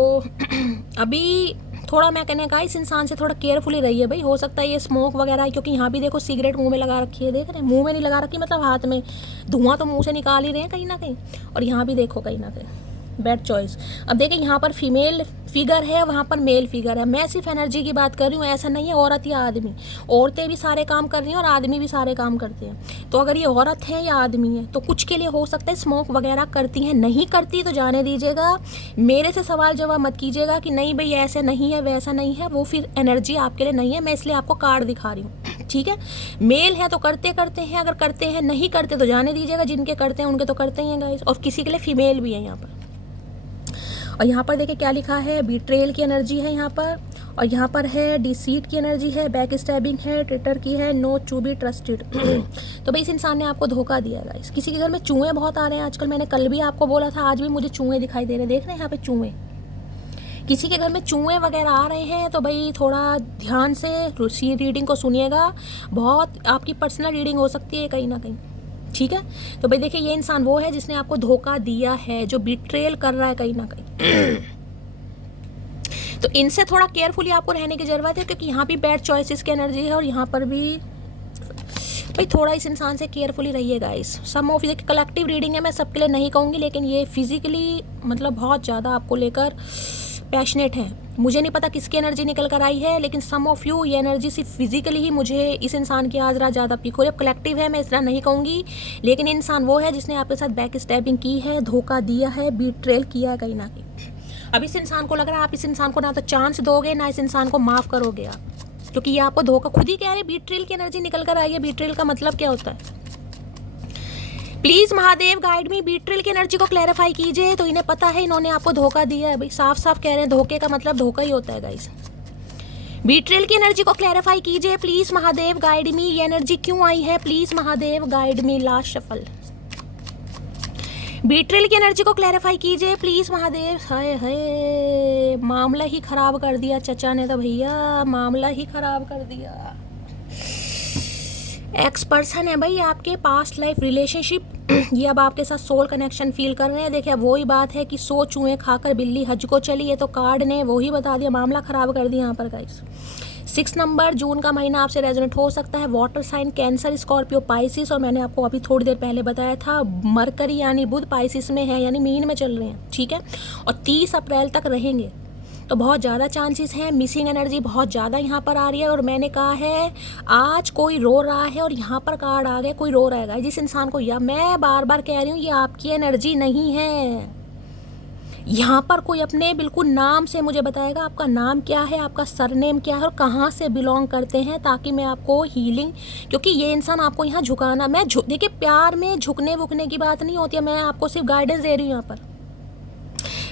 अभी थोड़ा मैं कहने का इस इंसान से थोड़ा केयरफुली रहिए भाई। हो सकता है ये स्मोक वगैरह है, क्योंकि यहाँ भी देखो सिगरेट मुंह में लगा रखी है, देख रहे हैं, मुंह में नहीं लगा रखी मतलब हाथ में, धुआं तो मुंह से निकाल ही रहे हैं कहीं ना कहीं। और यहाँ भी देखो कहीं ना कहीं बैड चॉइस। अब देखिए यहाँ पर फीमेल फिगर है, वहाँ पर मेल फिगर है। मैं सिर्फ एनर्जी की बात कर रही हूँ, ऐसा नहीं है औरत या आदमी। औरतें भी सारे काम कर रही हैं और आदमी भी सारे काम करते हैं। तो अगर ये औरत है या आदमी है तो कुछ के लिए हो सकता है स्मोक वगैरह करती हैं, नहीं करती तो जाने दीजिएगा। मेरे से सवाल जवाब मत कीजिएगा कि नहीं भाई ऐसे नहीं है वैसा नहीं है, वो फिर एनर्जी आपके लिए नहीं है। मैं इसलिए आपको कार्ड दिखा रही हूँ, ठीक है। मेल है तो करते हैं, अगर करते हैं, नहीं करते तो जाने दीजिएगा। जिनके करते हैं उनके तो करते ही हैं गाइस। और किसी के लिए फीमेल भी है यहाँ पर। और यहाँ पर देखिए क्या लिखा है, बीट्रेल की एनर्जी है यहाँ पर, और यहाँ पर है डिसीट की एनर्जी है, बैक स्टैबिंग है, ट्रिटर की है, नो टू बी ट्रस्टेड। तो भाई इस इंसान ने आपको धोखा दिया गाइस। किसी के घर में चूहे बहुत आ रहे हैं आजकल, मैंने कल भी आपको बोला था, आज भी मुझे चूहे दिखाई दे रहे हैं, देख रहे हैं यहाँ पे चूहे। किसी के घर में चूहे वगैरह आ रहे हैं तो भाई थोड़ा ध्यान से रीडिंग को सुनिएगा। बहुत आपकी पर्सनल रीडिंग हो सकती है कहीं ना कहीं, ठीक है। तो भाई देखिए ये इंसान वो है जिसने आपको धोखा दिया है, जो बिट्रेल कर रहा है कहीं ना कहीं। तो इनसे थोड़ा केयरफुली आपको रहने की जरूरत है, क्योंकि यहाँ भी बैड चॉइसेस की एनर्जी है और यहाँ पर भी भाई थोड़ा इस इंसान से केयरफुली रहिएगा। इस सम ऑफ ये कलेक्टिव रीडिंग है, मैं सबके लिए नहीं कहूँगी, लेकिन ये फिजिकली मतलब बहुत ज़्यादा आपको लेकर पैशनेट है। मुझे नहीं पता किसकी एनर्जी निकल कर आई है, लेकिन सम ऑफ यू ये एनर्जी सिर्फ फिजिकली ही मुझे इस इंसान की आज रात ज़्यादा पिक हो रही है। अब कलेक्टिव है मैं इस तरह नहीं कहूँगी, लेकिन इंसान वो है जिसने आपके साथ बैक स्टैबिंग की है, धोखा दिया है, बीट्रेल किया है कहीं ना कहीं। अब इस इंसान को लग रहा है आप इस इंसान को ना तो चांस दोगे, ना इस इंसान को माफ़ करोगे आप, क्योंकि ये आपको धोखा खुद ही कह रहे। बीट्रेल की एनर्जी निकल कर आई है। बीट्रेल का मतलब क्या होता है, प्लीज महादेव गाइड मी। बीट्रेल की एनर्जी को क्लैरिफाई कीजिए। तो इन्हें पता है इन्होंने आपको धोखा दिया है भाई, साफ साफ कह रहे हैं, धोखे का मतलब धोखा ही होता है गाइस। बीट्रेल की एनर्जी को क्लैरिफाई कीजिए प्लीज महादेव गाइड मी। ये एनर्जी क्यों आई है, please Mahadev guide me. Last shuffle, betrayal की एनर्जी को क्लैरिफाई कीजिए प्लीज महादेव। हाय हाय, मामला ही खराब कर दिया चचा ने तो भैया, मामला ही खराब कर दिया। एक्स पर्सन है भाई आपके, पास्ट लाइफ रिलेशनशिप, ये अब आपके साथ सोल कनेक्शन फील कर रहे हैं। देखिए अब वही बात है कि सो चूहे खाकर बिल्ली हज को चली, ये तो कार्ड ने वही बता दिया, मामला खराब कर दिया यहाँ पर गाइस। 6 नंबर, जून का महीना आपसे रेजोनेट हो सकता है। Water sign Cancer, Scorpio, Pisces, और मैंने आपको अभी थोड़ी देर पहले बताया था मरकरी यानी बुध पाइसिस में है, यानी मीन में चल रहे हैं, ठीक है, और 30 अप्रैल तक रहेंगे। तो बहुत ज़्यादा चांसेस हैं, मिसिंग एनर्जी बहुत ज़्यादा यहाँ पर आ रही है। और मैंने कहा है आज कोई रो रहा है और यहाँ पर कार्ड आ गए कोई रो रहेगा जिस इंसान को, या मैं बार बार कह रही हूँ ये आपकी एनर्जी नहीं है। यहाँ पर कोई अपने बिल्कुल नाम से मुझे बताएगा आपका नाम क्या है, आपका सरनेम क्या है और कहाँ से बिलोंग करते हैं, ताकि मैं आपको हीलिंग, क्योंकि ये इंसान आपको यहाँ झुकाना, मैं देखिए प्यार में झुकने वुकने की बात नहीं होती है, मैं आपको सिर्फ गाइडेंस दे रही हूँ यहाँ पर।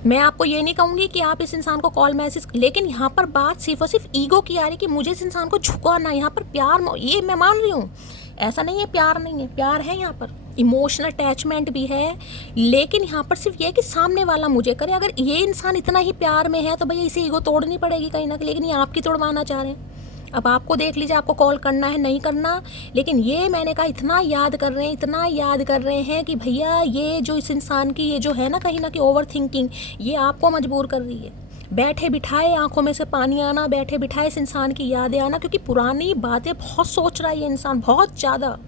मैं आपको ये नहीं कहूँगी कि आप इस इंसान को कॉल मैसेज, लेकिन यहाँ पर बात सिर्फ और सिर्फ ईगो की आ रही कि मुझे इस इंसान को झुकाना, यहाँ पर प्यार ये मैं मान रही हूँ, ऐसा नहीं है प्यार नहीं है, प्यार है यहाँ पर, इमोशनल अटैचमेंट भी है, लेकिन यहाँ पर सिर्फ ये है कि सामने वाला मुझे करे। अगर ये इंसान इतना ही प्यार में है तो भैया इसे ईगो तोड़नी पड़ेगी कहीं ना कहीं, लेकिन ये आपकी तोड़वाना चाह रहे हैं। अब आपको देख लीजिए आपको कॉल करना है नहीं करना, लेकिन ये मैंने कहा इतना याद कर रहे हैं, इतना याद कर रहे हैं कि भैया ये जो इस इंसान की ये जो है ना कहीं ना कहीं ओवर थिंकिंग, ये आपको मजबूर कर रही है। बैठे बिठाए आंखों में से पानी आना, बैठे बिठाए इस इंसान की यादें आना, क्योंकि पुरानी बातें बहुत सोच रहा है ये इंसान, बहुत ज़्यादा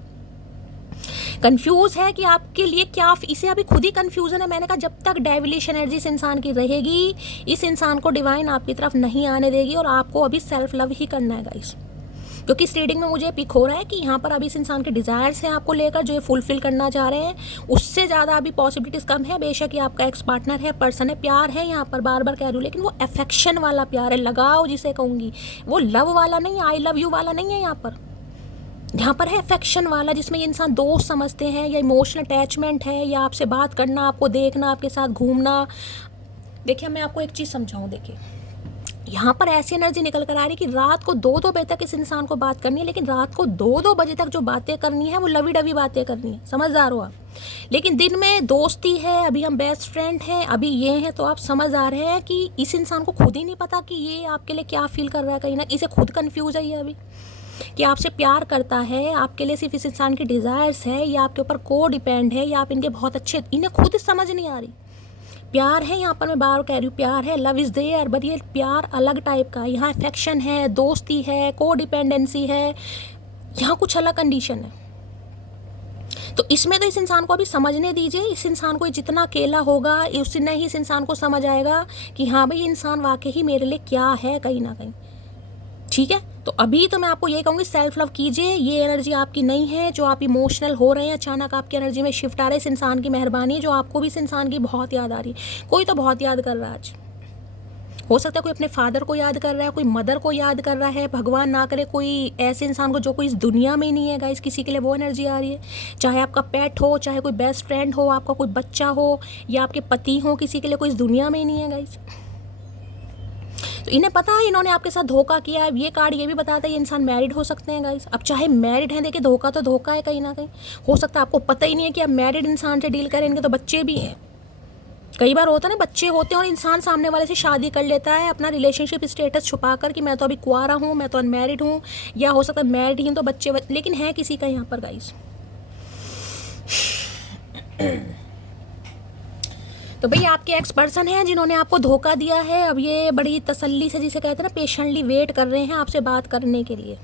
कंफ्यूज है कि आपके लिए क्या, इसे अभी खुद ही कंफ्यूजन है। मैंने कहा जब तक डेविलिश एनर्जी इस इंसान की रहेगी, इस इंसान को डिवाइन आपकी तरफ नहीं आने देगी, और आपको अभी सेल्फ लव ही करना है गाइस, क्योंकि इस रीडिंग में मुझे पिक हो रहा है कि यहाँ पर अभी इस इंसान के डिज़ायर्स हैं आपको लेकर जो ये फुलफिल करना चाह रहे हैं, उससे ज़्यादा अभी पॉसिबिलिटीज़ कम है। बेशक ये आपका एक्स पार्टनर है, पर्सन है, प्यार है यहाँ पर, बार बार कह रही हूँ, लेकिन वो अफेक्शन वाला प्यार है, लगाव जिसे कहूँगी, वो लव वाला नहीं, आई लव यू वाला नहीं है यहाँ पर। यहाँ पर है अफेक्शन वाला, जिसमें ये इंसान दोस्त समझते हैं, या इमोशनल अटैचमेंट है, या आपसे बात करना, आपको देखना, आपके साथ घूमना। देखिए मैं आपको एक चीज़ समझाऊँ, देखिए यहाँ पर ऐसी एनर्जी निकल कर आ रही है कि रात को 2-2 बजे तक इस इंसान को बात करनी है, लेकिन रात को 2-2 बजे तक जो बातें करनी है वो लवी डवी बातें करनी है, समझदार हो आप। लेकिन दिन में दोस्ती है, अभी हम बेस्ट फ्रेंड हैं, अभी ये हैं, तो आप समझ आ रहे हैं कि इस इंसान को खुद ही नहीं पता कि ये आपके लिए क्या फील कर रहा है, कहीं ना इसे खुद कन्फ्यूज है ये अभी कि आपसे प्यार करता है, आपके लिए सिर्फ इस इंसान की डिज़ायर्स है, या आपके ऊपर को डिपेंड है, या आप इनके बहुत अच्छे, इन्हें खुद समझ नहीं आ रही। प्यार है यहाँ पर, मैं बार कह रही हूँ प्यार है, लव इज़ देयर, बट ये प्यार अलग टाइप का, यहाँ अफेक्शन है, दोस्ती है, को डिपेंडेंसी है, यहाँ कुछ अलग कंडीशन है। तो इसमें तो इस इंसान को अभी समझने दीजिए, इस इंसान को जितना अकेला होगा उसने ही इस इंसान को समझ आएगा कि हाँ भाई इंसान वाकई ही मेरे लिए क्या है कहीं ना कहीं, ठीक है। तो अभी तो मैं आपको ये कहूँगी सेल्फ लव कीजिए, ये एनर्जी आपकी नहीं है, जो आप इमोशनल हो रहे हैं, अचानक आपकी एनर्जी में शिफ्ट आ रहा है, इस इंसान की मेहरबानी है, जो आपको भी इस इंसान की बहुत याद आ रही है। कोई तो बहुत याद कर रहा है आज, हो सकता है कोई अपने फादर को याद कर रहा है, कोई मदर को याद कर रहा है, भगवान ना करे कोई ऐसे इंसान को जो कोई इस दुनिया में ही नहीं है गाइस, किसी के लिए वो एनर्जी आ रही है। चाहे आपका पेट हो, चाहे कोई बेस्ट फ्रेंड हो, आपका कोई बच्चा हो, या आपके पति हो, किसी के लिए कोई इस दुनिया में ही नहीं है गाइस। तो इन्हें पता है इन्होंने आपके साथ धोखा किया है। ये कार्ड ये भी बताता है ये इंसान मैरिड हो सकते हैं गाइस। अब चाहे मैरिड हैं, देखिए धोखा तो धोखा है कहीं ना कहीं, हो सकता है आपको पता ही नहीं है कि आप मैरिड इंसान से डील करें, इनके तो बच्चे भी हैं। कई बार होता है ना, बच्चे होते हैं और इंसान सामने वाले से शादी कर लेता है अपना रिलेशनशिप स्टेटस छुपा कर कि मैं तो अभी कुआरा हूँ, मैं तो अनमैरिड हूँ, या हो सकता है मैरिड ही तो बच्चे, लेकिन है किसी का यहाँ पर गाइस। तो भाई आपके एक्स पर्सन हैं जिन्होंने आपको धोखा दिया है, अब ये बड़ी तसल्ली से, जिसे कहते हैं ना पेशेंटली वेट कर रहे हैं आपसे बात करने के लिए।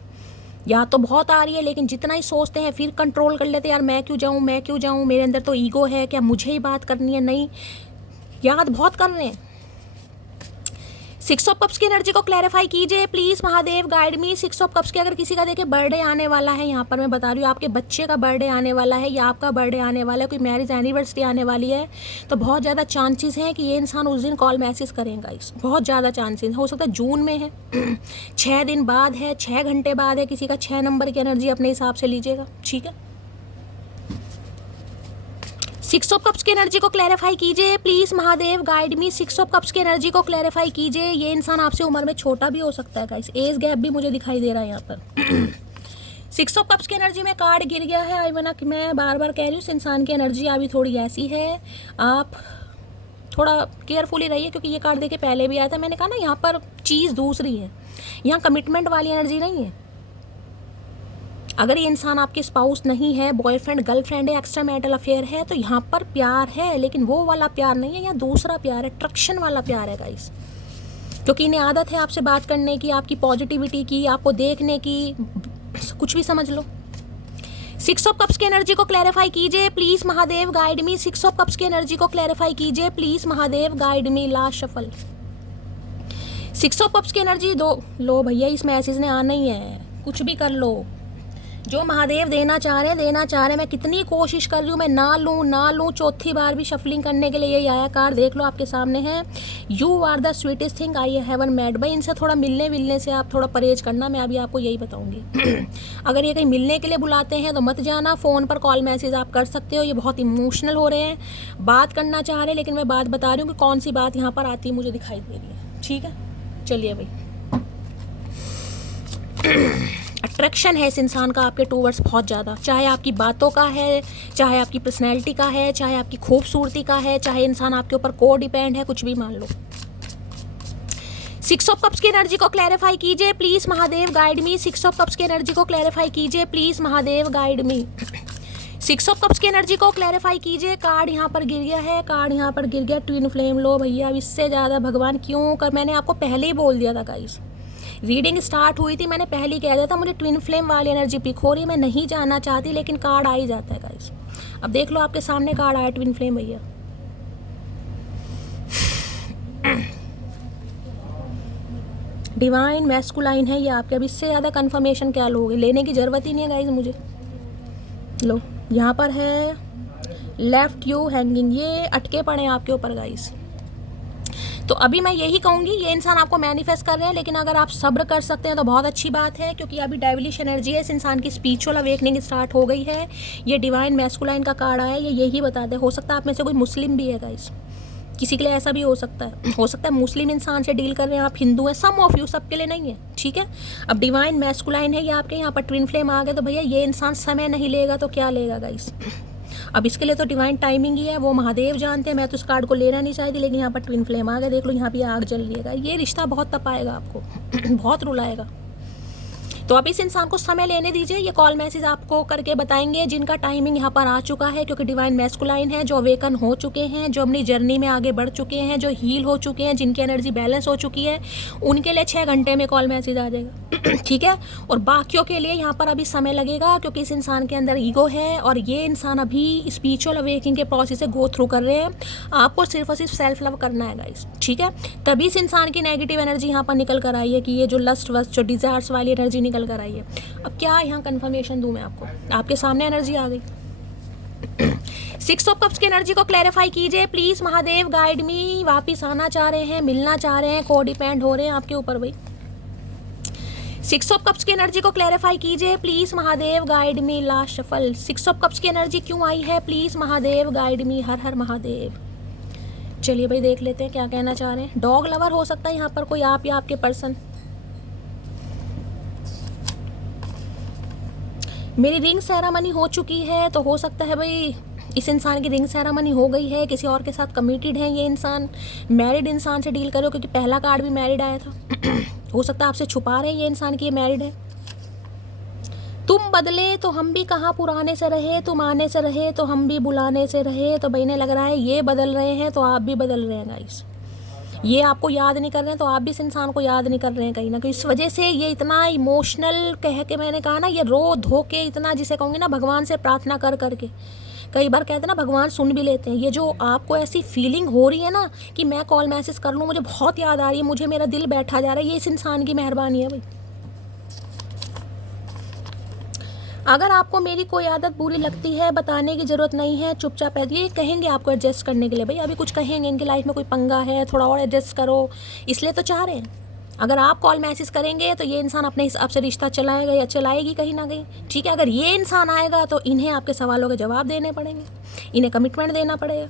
याद तो बहुत आ रही है, लेकिन जितना ही सोचते हैं फिर कंट्रोल कर लेते हैं, यार मैं क्यों जाऊँ, मैं क्यों जाऊँ, मेरे अंदर तो ईगो है, क्या मुझे ही बात करनी है, नहीं, याद बहुत कर रहे हैं। 6 ऑफ कप्स की एनर्जी को क्लैरिफाई कीजिए please Mahadev, guide me. 6 of cups के अगर किसी का देखिए बर्थडे आने वाला है, यहाँ पर मैं बता रही हूँ आपके बच्चे का बर्थडे आने वाला है, या आपका बर्थडे आने वाला है, कोई मैरिज एनिवर्सरी आने वाली है, तो बहुत ज़्यादा चांसेस हैं कि ये इंसान उस दिन कॉल मैसेज करेगा। इस बहुत ज़्यादा चांसेस, हो सकता है जून में है, 6 दिन बाद है, 6 घंटे बाद है, किसी का 6 नंबर की एनर्जी अपने हिसाब से लीजिएगा, ठीक है। 6 ऑफ कप्स की एनर्जी को क्लैरिफाई कीजिए please Mahadev, guide me. 6 of cups की एनर्जी को क्लैरिफाई कीजिए। ये इंसान आपसे उम्र में छोटा भी हो सकता है गाइस, एज गैप भी मुझे दिखाई दे रहा है यहाँ पर। सिक्स ऑफ कप्स की एनर्जी में कार्ड गिर गया है। आई वना कि मैं बार बार कह रही हूँ इस इंसान की एनर्जी अभी थोड़ी ऐसी है, आप थोड़ा केयरफुली रहिए, क्योंकि ये कार्ड देखे पहले भी आया था। मैंने कहा ना यहाँ पर चीज़ दूसरी है, यहाँ कमिटमेंट वाली एनर्जी नहीं है। अगर ये इंसान आपके स्पाउस नहीं है, बॉयफ्रेंड गर्लफ्रेंड है, एक्स्ट्रा मैरिटल अफेयर है, तो यहाँ पर प्यार है, लेकिन वो वाला प्यार नहीं है, यहाँ दूसरा प्यार है, अट्रैक्शन वाला प्यार है गाइस। क्योंकि इन्हें आदत है आपसे बात करने की, आपकी पॉजिटिविटी की, आपको देखने की, कुछ भी समझ लो। सिक्स ऑफ कप्स की एनर्जी को क्लैरिफाई कीजिए please Mahadev, guide me. Six of cups की एनर्जी को क्लैरिफाई कीजिए please Mahadev, guide me. Last shuffle. Six of cups की एनर्जी दो लो भैया, इस मैसेज ने आना ही है, कुछ भी कर लो। जो महादेव देना चाह रहे हैं। मैं कितनी कोशिश कर रही हूँ, मैं ना लूँ, चौथी बार भी शफलिंग करने के लिए यही आया कार्ड। देख लो आपके सामने है, you are the sweetest thing I haven't met. भाई इनसे थोड़ा मिलने से आप थोड़ा परहेज करना, मैं अभी आपको यही बताऊंगी। अगर ये कहीं मिलने के लिए बुलाते हैं तो मत जाना, फ़ोन पर कॉल मैसेज आप कर सकते हो। ये बहुत इमोशनल हो रहे हैं, बात करना चाह रहे हैं, लेकिन मैं बात बता रही हूँ कि कौन सी बात यहाँ पर आती है मुझे दिखाई दे रही है। ठीक है, चलिए भाई। अट्रैक्शन है इस इंसान का आपके टूवर्ड्स बहुत ज़्यादा, चाहे आपकी बातों का है, चाहे आपकी पर्सनैलिटी का है, चाहे आपकी खूबसूरती का है, चाहे इंसान आपके ऊपर को डिपेंड है, कुछ भी मान लो। सिक्स ऑफ कप्स की एनर्जी को क्लैरिफाई कीजिए please Mahadev, guide me. Six of cups की एनर्जी को क्लैरिफाई कीजिए please Mahadev, guide me. Six of cups की एनर्जी को क्लैरिफाई कीजिए। कार्ड यहाँ पर गिर गया है, कार्ड यहाँ पर गिर गया, ट्विन फ्लेम। लो भैया, अब इससे ज़्यादा भगवान क्यों कर, मैंने आपको पहले ही बोल दिया था गाइस, रीडिंग स्टार्ट हुई थी, मैंने पहले ही कह दिया था मुझे ट्विन फ्लेम वाली एनर्जी पिक हो रही है, मैं नहीं जानना चाहती, लेकिन कार्ड आ ही जाता है गाइस। अब देख लो आपके सामने कार्ड आया, ट्विन फ्लेम भैया। डिवाइन मैस्कुलाइन है ये आपके। अब इससे ज़्यादा कंफर्मेशन क्या लोगे, लेने की ज़रूरत ही नहीं है गाइस मुझे। लो यहाँ पर है लेफ्ट यू हैंगिंग, ये अटके पड़े हैं आपके ऊपर गाइस। तो अभी मैं यही कहूँगी, ये इंसान आपको मैनिफेस्ट कर रहे हैं, लेकिन अगर आप सब्र कर सकते हैं तो बहुत अच्छी बात है, क्योंकि अभी डेविलिश एनर्जी है, इस इंसान की स्पिरिचुअल अवेकनिंग स्टार्ट हो गई है। ये डिवाइन मैस्कुलाइन का कार्ड आया, ये यही बताते हैं। हो सकता है आप में से कोई मुस्लिम भी है गाइस, किसी के लिए ऐसा भी हो सकता है मुस्लिम इंसान से डील कर रहे हैं आप, हिंदू हैं, सम ऑफ यू, सबके लिए नहीं है। ठीक है, अब डिवाइन मैस्कुलाइन है ये आपके, यहाँ पर ट्विन फ्लेम आ गए, तो भैया ये इंसान समय नहीं लेगा तो क्या लेगा गाइस। अब इसके लिए तो डिवाइन टाइमिंग ही है, वो महादेव जानते हैं। मैं तो इस कार्ड को लेना नहीं चाहती, लेकिन यहाँ पर ट्विन फ्लेम आ गए, देख लो यहाँ भी आग जल रही है। ये रिश्ता बहुत तपाएगा आपको, बहुत रुलाएगा। तो अब इस इंसान को समय लेने दीजिए, ये कॉल मैसेज आपको करके बताएंगे जिनका टाइमिंग यहाँ पर आ चुका है, क्योंकि डिवाइन मैस्कुलाइन है, जो अवेकन हो चुके हैं, जो अपनी जर्नी में आगे बढ़ चुके हैं, जो हील हो चुके हैं, जिनकी एनर्जी बैलेंस हो चुकी है, उनके लिए 6 घंटे में कॉल मैसेज आ जाएगा। ठीक है, और बाकियों के लिए यहाँ पर अभी समय लगेगा, क्योंकि इस इंसान के अंदर ईगो है, और ये इंसान अभी स्पिरिचुअल अवेकिंग के प्रोसेस से गो थ्रू कर रहे हैं। आपको सिर्फ और सिर्फ सेल्फ लव करना है गाइस। ठीक है, तभी इस इंसान की नेगेटिव एनर्जी यहाँ पर निकल कर आई है, कि ये जो लस्ट वस्ट, जो डिजायर्स वाली एनर्जी निकल कर आई है। अब क्या यहाँ कंफर्मेशन दूं मैं आपको, आपके सामने एनर्जी आ गई। सिक्स ऑफ कप्स की एनर्जी को क्लैरिफाई कीजिए प्लीज महादेव, गाइड मी। वापिस आना चाह रहे हैं, मिलना चाह रहे हैं, को डिपेंड हो रहे हैं आपके ऊपर भाई। सिक्स ऑफ कप्स की एनर्जी को क्लैरिफाई कीजिए please Mahadev, guide me. Last shuffle. Six of cups की एनर्जी क्यों आई है प्लीज महादेव, गाइड मी। हर हर महादेव। चलिए भाई देख लेते हैं क्या कहना चाह रहे हैं। डॉग लवर हो सकता है यहाँ पर कोई, आप या आपके पर्सन। मेरी रिंग सेरेमनी हो चुकी है, तो हो सकता है भाई इस इंसान की रिंग सेरेमनी हो गई है, किसी और के साथ कमिटेड है ये इंसान। मैरिड इंसान से डील करो, क्योंकि पहला कार्ड भी मैरिड आया था। हो सकता है आपसे छुपा रहे हैं ये इंसान की ये मैरिड है। तुम बदले तो हम भी कहाँ पुराने से रहे, तुम आने से रहे तो हम भी बुलाने से रहे। तो भाई ने लग रहा है ये बदल रहे हैं तो आप भी बदल रहे हैं गाइस। ये आपको याद नहीं कर रहे हैं तो आप भी इस इंसान को याद नहीं कर रहे हैं कहीं ना कहीं। इस वजह से ये इतना इमोशनल कह के, मैंने कहा ना, ये रो धो के इतना, जिसे कहूँगी ना, भगवान से प्रार्थना कर करके। कई बार कहते हैं ना भगवान सुन भी लेते हैं। ये जो आपको ऐसी फीलिंग हो रही है ना कि मैं कॉल मैसेज कर लूँ, मुझे बहुत याद आ रही है, मुझे मेरा दिल बैठा जा रहा है, ये इस इंसान की मेहरबानी है भाई। अगर आपको मेरी कोई आदत बुरी लगती है, बताने की ज़रूरत नहीं है, चुपचाप है। ये कहेंगे आपको एडजस्ट करने के लिए भाई, अभी कुछ कहेंगे, इनकी लाइफ में कोई पंगा है, थोड़ा और एडजस्ट करो, इसलिए तो चाह रहे हैं। अगर आप कॉल मैसेज करेंगे तो ये इंसान अपने हिसाब से रिश्ता चलाएगा या चलाएगी कहीं ना कहीं। ठीक है, अगर ये इंसान आएगा तो इन्हें आपके सवालों के जवाब देने पड़ेंगे, इन्हें कमिटमेंट देना पड़ेगा,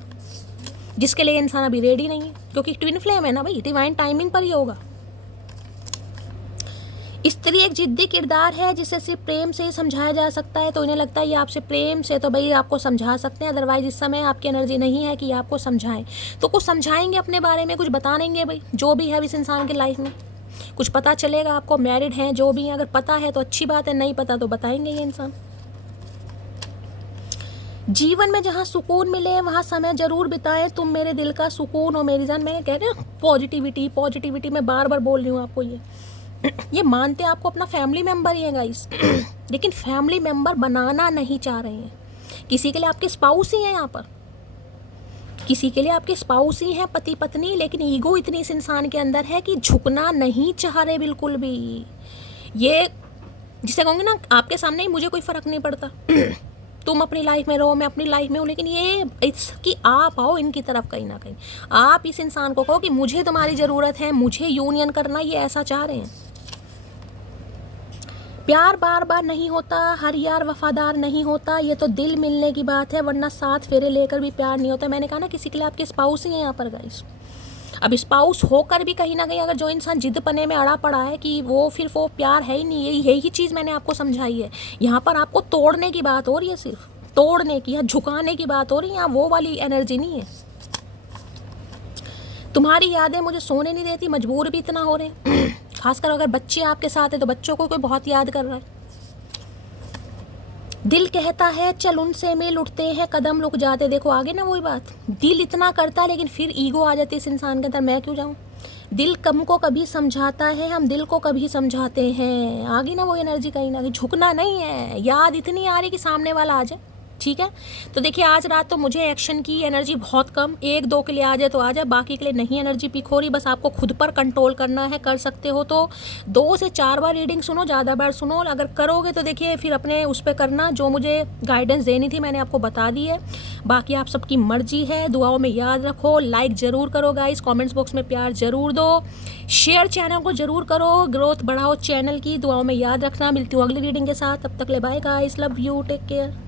जिसके लिए इंसान अभी रेडी नहीं है, क्योंकि ट्विन फ्लेम है ना भाई, डिवाइन टाइमिंग पर ही होगा। इस चलिए, एक जिद्दी किरदार है जिसे सिर्फ प्रेम से ही समझाया जा सकता है, तो इन्हें लगता है ये आपसे प्रेम से तो भाई आपको समझा सकते हैं, अदरवाइज इस समय आपकी एनर्जी नहीं है कि आपको समझाएं। तो कुछ समझाएंगे अपने बारे में, कुछ बताएंगे भाई जो भी है इस इंसान की लाइफ में, कुछ पता चलेगा आपको। मैरिड हैं जो भी हैं, अगर पता है तो अच्छी बात है, नहीं पता तो बताएंगे ये इंसान। जीवन में जहाँ सुकून मिले वहाँ समय जरूर बिताएं, तुम मेरे दिल का सुकून हो मेरी जान। मैंने कह रही हूँ पॉजिटिविटी पॉजिटिविटी, मैं बार बार बोल रही हूँ आपको। ये मानते आपको अपना फैमिली मेम्बर ही है गाइस, लेकिन फैमिली मेम्बर बनाना नहीं चाह रहे हैं। किसी के लिए आपके स्पाउस ही हैं, यहाँ पर किसी के लिए आपके स्पाउस ही हैं, पति पत्नी, लेकिन ईगो इतनी इस इंसान के अंदर है कि झुकना नहीं चाह रहे बिल्कुल भी। ये जिसे कहूँगी ना, आपके सामने ही मुझे कोई फ़र्क नहीं पड़ता तुम अपनी लाइफ में रहो, मैं अपनी लाइफ में हूँ, लेकिन ये कि आप आओ इनकी तरफ कहीं ना कहीं। आप इस इंसान को कहो कि मुझे तुम्हारी ज़रूरत है, मुझे यूनियन करना, ये ऐसा चाह रहे हैं। प्यार बार बार नहीं होता, हर यार वफादार नहीं होता, ये तो दिल मिलने की बात है, वरना 7 फेरे लेकर भी प्यार नहीं होता। मैंने कहा ना, किसी के लिए आपके स्पाउस ही हैं यहाँ पर गाइस। अब स्पाउस होकर भी कहीं ना कहीं अगर जो इंसान जिद पने में अड़ा पड़ा है कि वो फिर वो प्यार है ही नहीं, यही चीज़ मैंने आपको समझाई है। यहाँ पर आपको तोड़ने की बात हो रही है, सिर्फ तोड़ने की या झुकाने की बात हो रही है, यहाँ वो वाली एनर्जी नहीं है। तुम्हारी यादें मुझे सोने नहीं देती, मजबूर भी इतना हो रहे हैं खासकर अगर बच्चे आपके साथ है तो बच्चों को कोई बहुत याद कर रहा है। दिल कहता है चल उनसे मिल, उठते हैं कदम रुक जाते। देखो आगे ना वही बात, दिल इतना करता है लेकिन फिर ईगो आ जाती है इस इंसान के अंदर, मैं क्यों जाऊँ। दिल कम को कभी समझाता है, हम दिल को कभी समझाते हैं। आगे ना वो एनर्जी कहीं ना कहीं, झुकना नहीं है। याद इतनी आ रही कि सामने वाला आ जाए, ठीक है। तो देखिए आज रात तो मुझे एक्शन की एनर्जी बहुत कम, 1-2 के लिए आ जाए तो आ जाए, बाकी के लिए नहीं एनर्जी पिक हो रही। बस आपको खुद पर कंट्रोल करना है, कर सकते हो तो 2 से 4 बार रीडिंग सुनो, ज़्यादा बार सुनो। अगर करोगे तो देखिए फिर अपने उस पर करना, जो मुझे गाइडेंस देनी थी मैंने आपको बता दी है। बाकी आप सबकी मर्जी है, दुआओं में याद रखो, लाइक ज़रूर करो गाइस, कॉमेंट्स बॉक्स में प्यार ज़रूर दो, शेयर चैनल को ज़रूर करो, ग्रोथ बढ़ाओ चैनल की। दुआओं में याद रखना। मिलती हूँ अगली रीडिंग के साथ, तब तक ले bye guys, love you, take care.